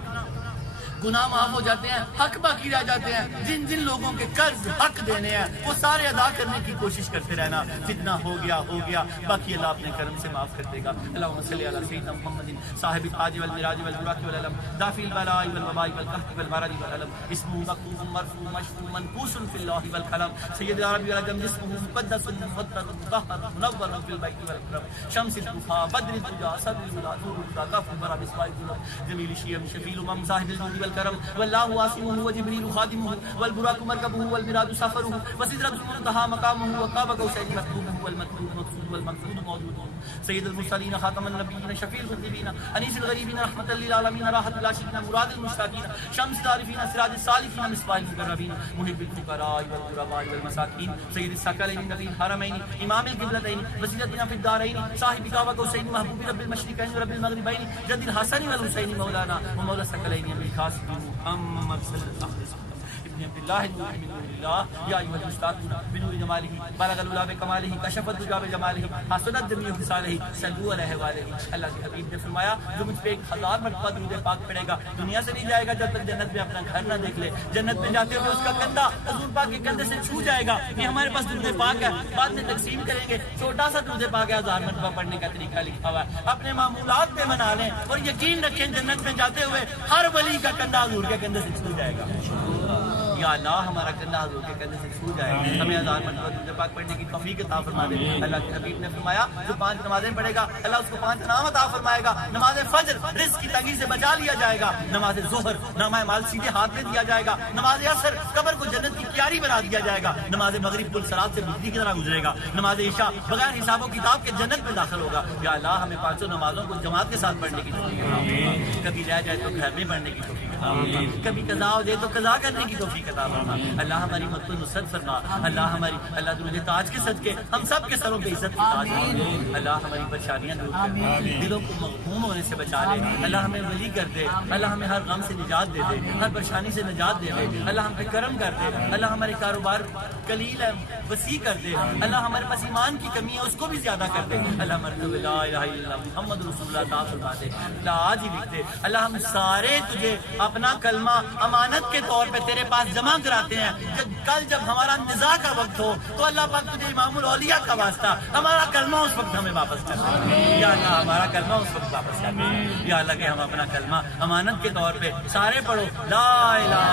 گناہ معاف ہو جاتے ہیں، حق باقی رہ جاتے ہیں، جن جن لوگوں کے قرض حق دینے ہیں وہ سارے ادا کرنے کی کوشش کرتے رہنا، جتنا ہو گیا باقی اللہ اپنے کرم سے معاف کر دے گا، اللہم صلی علی سیدنا محمد صاحب التاج والمراج والبراق والعلم دافع البلاء والوباء والقحط والمرض والعلم اسمه مقبول مرفوع مشفوع منقوص في اللوح والقلم سید العرب والعجم اسمه مقدس مقدس مطهر منور في البيت والحرم شمس الضحى بدر الدجى صدر الهدى نور الهدى كف البرى مصباح القلوب جميل الشيم شفيع الامم صاحب الجود والكرم والله واسمه وجبريل خادمه والبراق مركبه والمراد سفره وسدرة المنتهى مقامه وقاب قوسين مكتوبه والمكتوب مقصود والمقصود موجود سید المرسلین خاتم النبیین شفیع المذنبین انیس الغریبین رحمت للعالمین راحت العاشقین مراد المشتاقین شمس العارفین سراج الصالحین مصباح المقربین محب الفقراء والغرباء والمساکین سید الثقلین نبی الحرمین امام القبلتین وسیلتنا فی الدارین صاحب قاب قوسین محبوب رب المشرقین ورب المغربین جد الحسن والحسین مولانا ومولا الثقلین بالخاص محمد صلی اللہ علیہ وسلم عبد الله النور من نور الله يا ايها المستغفرون بنور جماله بلغ العلا بكماله كشف الدجى بجماله حسنت جميع خصاله صلوا عليه وآله اللہ کے حبیب نے فرمایا جو مجھ پہ 1000 مرتبہ درود پاک پڑھے گا دنیا سے نہیں جائے گا جب تک جنت میں اپنا گھر نہ دیکھ لے، جنت میں جاتے ہوئے اس کا کندھا حضور پاک کے کندھے سے چھو جائے گا، یہ ہمارے پاس درود پاک ہے، بعد میں تقسیم کریں گے، چھوٹا سا درود پاک ہے 1000 مرتبہ پڑھنے کا طریقہ لکھا ہوا ہے، اپنے معمولات پہ بنا لیں اور یقین رکھیں جنت میں جاتے ہوئے ہر ولی کا کندھا حضور کے کندھے سے چھو جائے گا، یا اللہ ہمارا کندھا حضور کے کندھے سے چھو جائے، ہمیں 1000 مرتبہ درود پاک پڑھنے کی توفیق عطا فرما دے، اللہ کے حبیب نے فرمایا جو 5 نمازیں پڑھے گا اللہ اس کو 5 انعام عطا فرمائے گا، نماز فجر رزق کی تنگی سے بچا لیا جائے گا، نماز ظہر نامہ مال سیدھے ہاتھ میں دیا جائے گا، نماز عصر قبر کو جنت کی کیاری بنا دیا جائے گا، نماز مغرب پل صراط سے بجلی کی طرح گزرے گا، نماز عشاء بغیر حساب و کتاب کے جنت میں داخل ہوگا، یا اللہ ہمیں 500 نمازوں کو جماعت کے ساتھ پڑھنے کی توفیق عطا فرما، کبھی رہ جائے تو گھر میں پڑھنے کی توفیق عطا فرما، کبھی قضا ہو جائے تو قضا کرنے کی توفیق عطا فرما، اللہ ہماری مدد و نصرت فرما، اللہ درود تاج کے صدقے ہم سب کے سروں پہ عزت کی تاج فرما، اللہ ہماری پریشانیاں دور کر دے، دلوں کو مغموم ہونے سے بچا لے، اللہ ہمیں ولی کر دے، اللہ ہمیں ہر غم سے نجات دے دے، ہر پریشانی سے نجات دے دے، اللہ ہم پہ کرم کر دے، اللہ ہمارے کاروبار قلیل ہے وسیع کر دے، اللہ ہمارے پاس ایمان کی کمی ہے اس کو بھی زیادہ کر دے، اللہ مرتبہ لا الہ الا اللہ محمد رسول اللہ تعالیٰ فرما دے، اللہ آج ہی لکھ دے، اللہ ہم سارے تجھے اپنا کلمہ امانت کے طور پہ تیرے پاس جمع کراتے ہیں، کل جب ہمارا نزاع کا وقت ہو تو اللہ پاک تجھے امام الاولیاء کا واسطہ ہمارا کلمہ اس وقت ہمیں واپس کر دے، یا اللہ ہمارا کلمہ اس وقت واپس کر دے، یا اللہ کہ ہم اپنا کلمہ امانت کے طور پہ سارے پڑھو لا الہ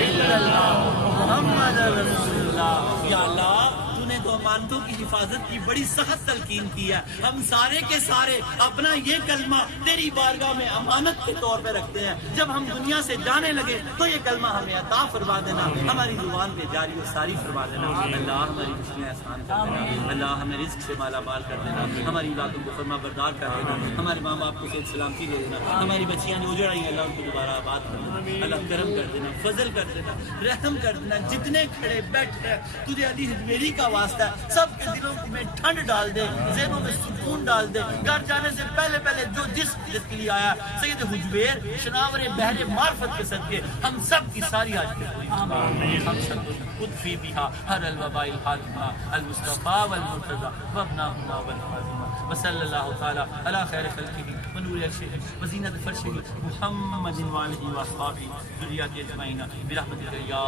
الا اللہ محمد رسول اللہ، یا اللہ تو نے تو امانتوں کی حفاظت کی بڑی سخت تلقین کی ہے. ہم سارے کے سارے اپنا یہ کلمہ تیری بارگاہ میں امانت کے طور پہ رکھتے ہیں. جب ہم دنیا سے جانے لگے تو یہ کلمہ ہمیں عطا فرما دینا, ہماری زبان پہ جاری و ساری فرما دینا. اللہ ہماری مشکلیں آسان کر دینا, اللہ ہمیں رزق سے مالا مال کر دینا, ہماری اولادوں کو فرما بردار کر دینا, ہمارے ماں باپ کو صحت سلامتی دے دینا, ہماری بچیاں جو اجڑ آئی اللہ ان کو دوبارہ آباد کر دینا. اللہ کرم کر دینا, فضل کر دینا, رحم کر دینا. جتنے کھڑے بیٹھے تجھے علی حجویری کا واسطہ ہے, سب کے دلوں میں ٹھنڈ ڈال دے, ذہنوں میں سکون ڈال دے. گھر جانے سے پہلے پہلے جو جس عزت کے لیے آیا سید حجویر شناور بحر معرفت کے صدقے ہم سب کی ساری آج کے ہم سب خود فی بہا ہر الوباء الحاکمہ المصطفیٰ والمرتضیٰ وابناہما والفاطمہ وصلی اللہ تعالی علی خیر خلقہ ونور عرشہ وزینت فرشہ محمد وآلہ وصحبہ ذریۃ اجمعین برحمتک یا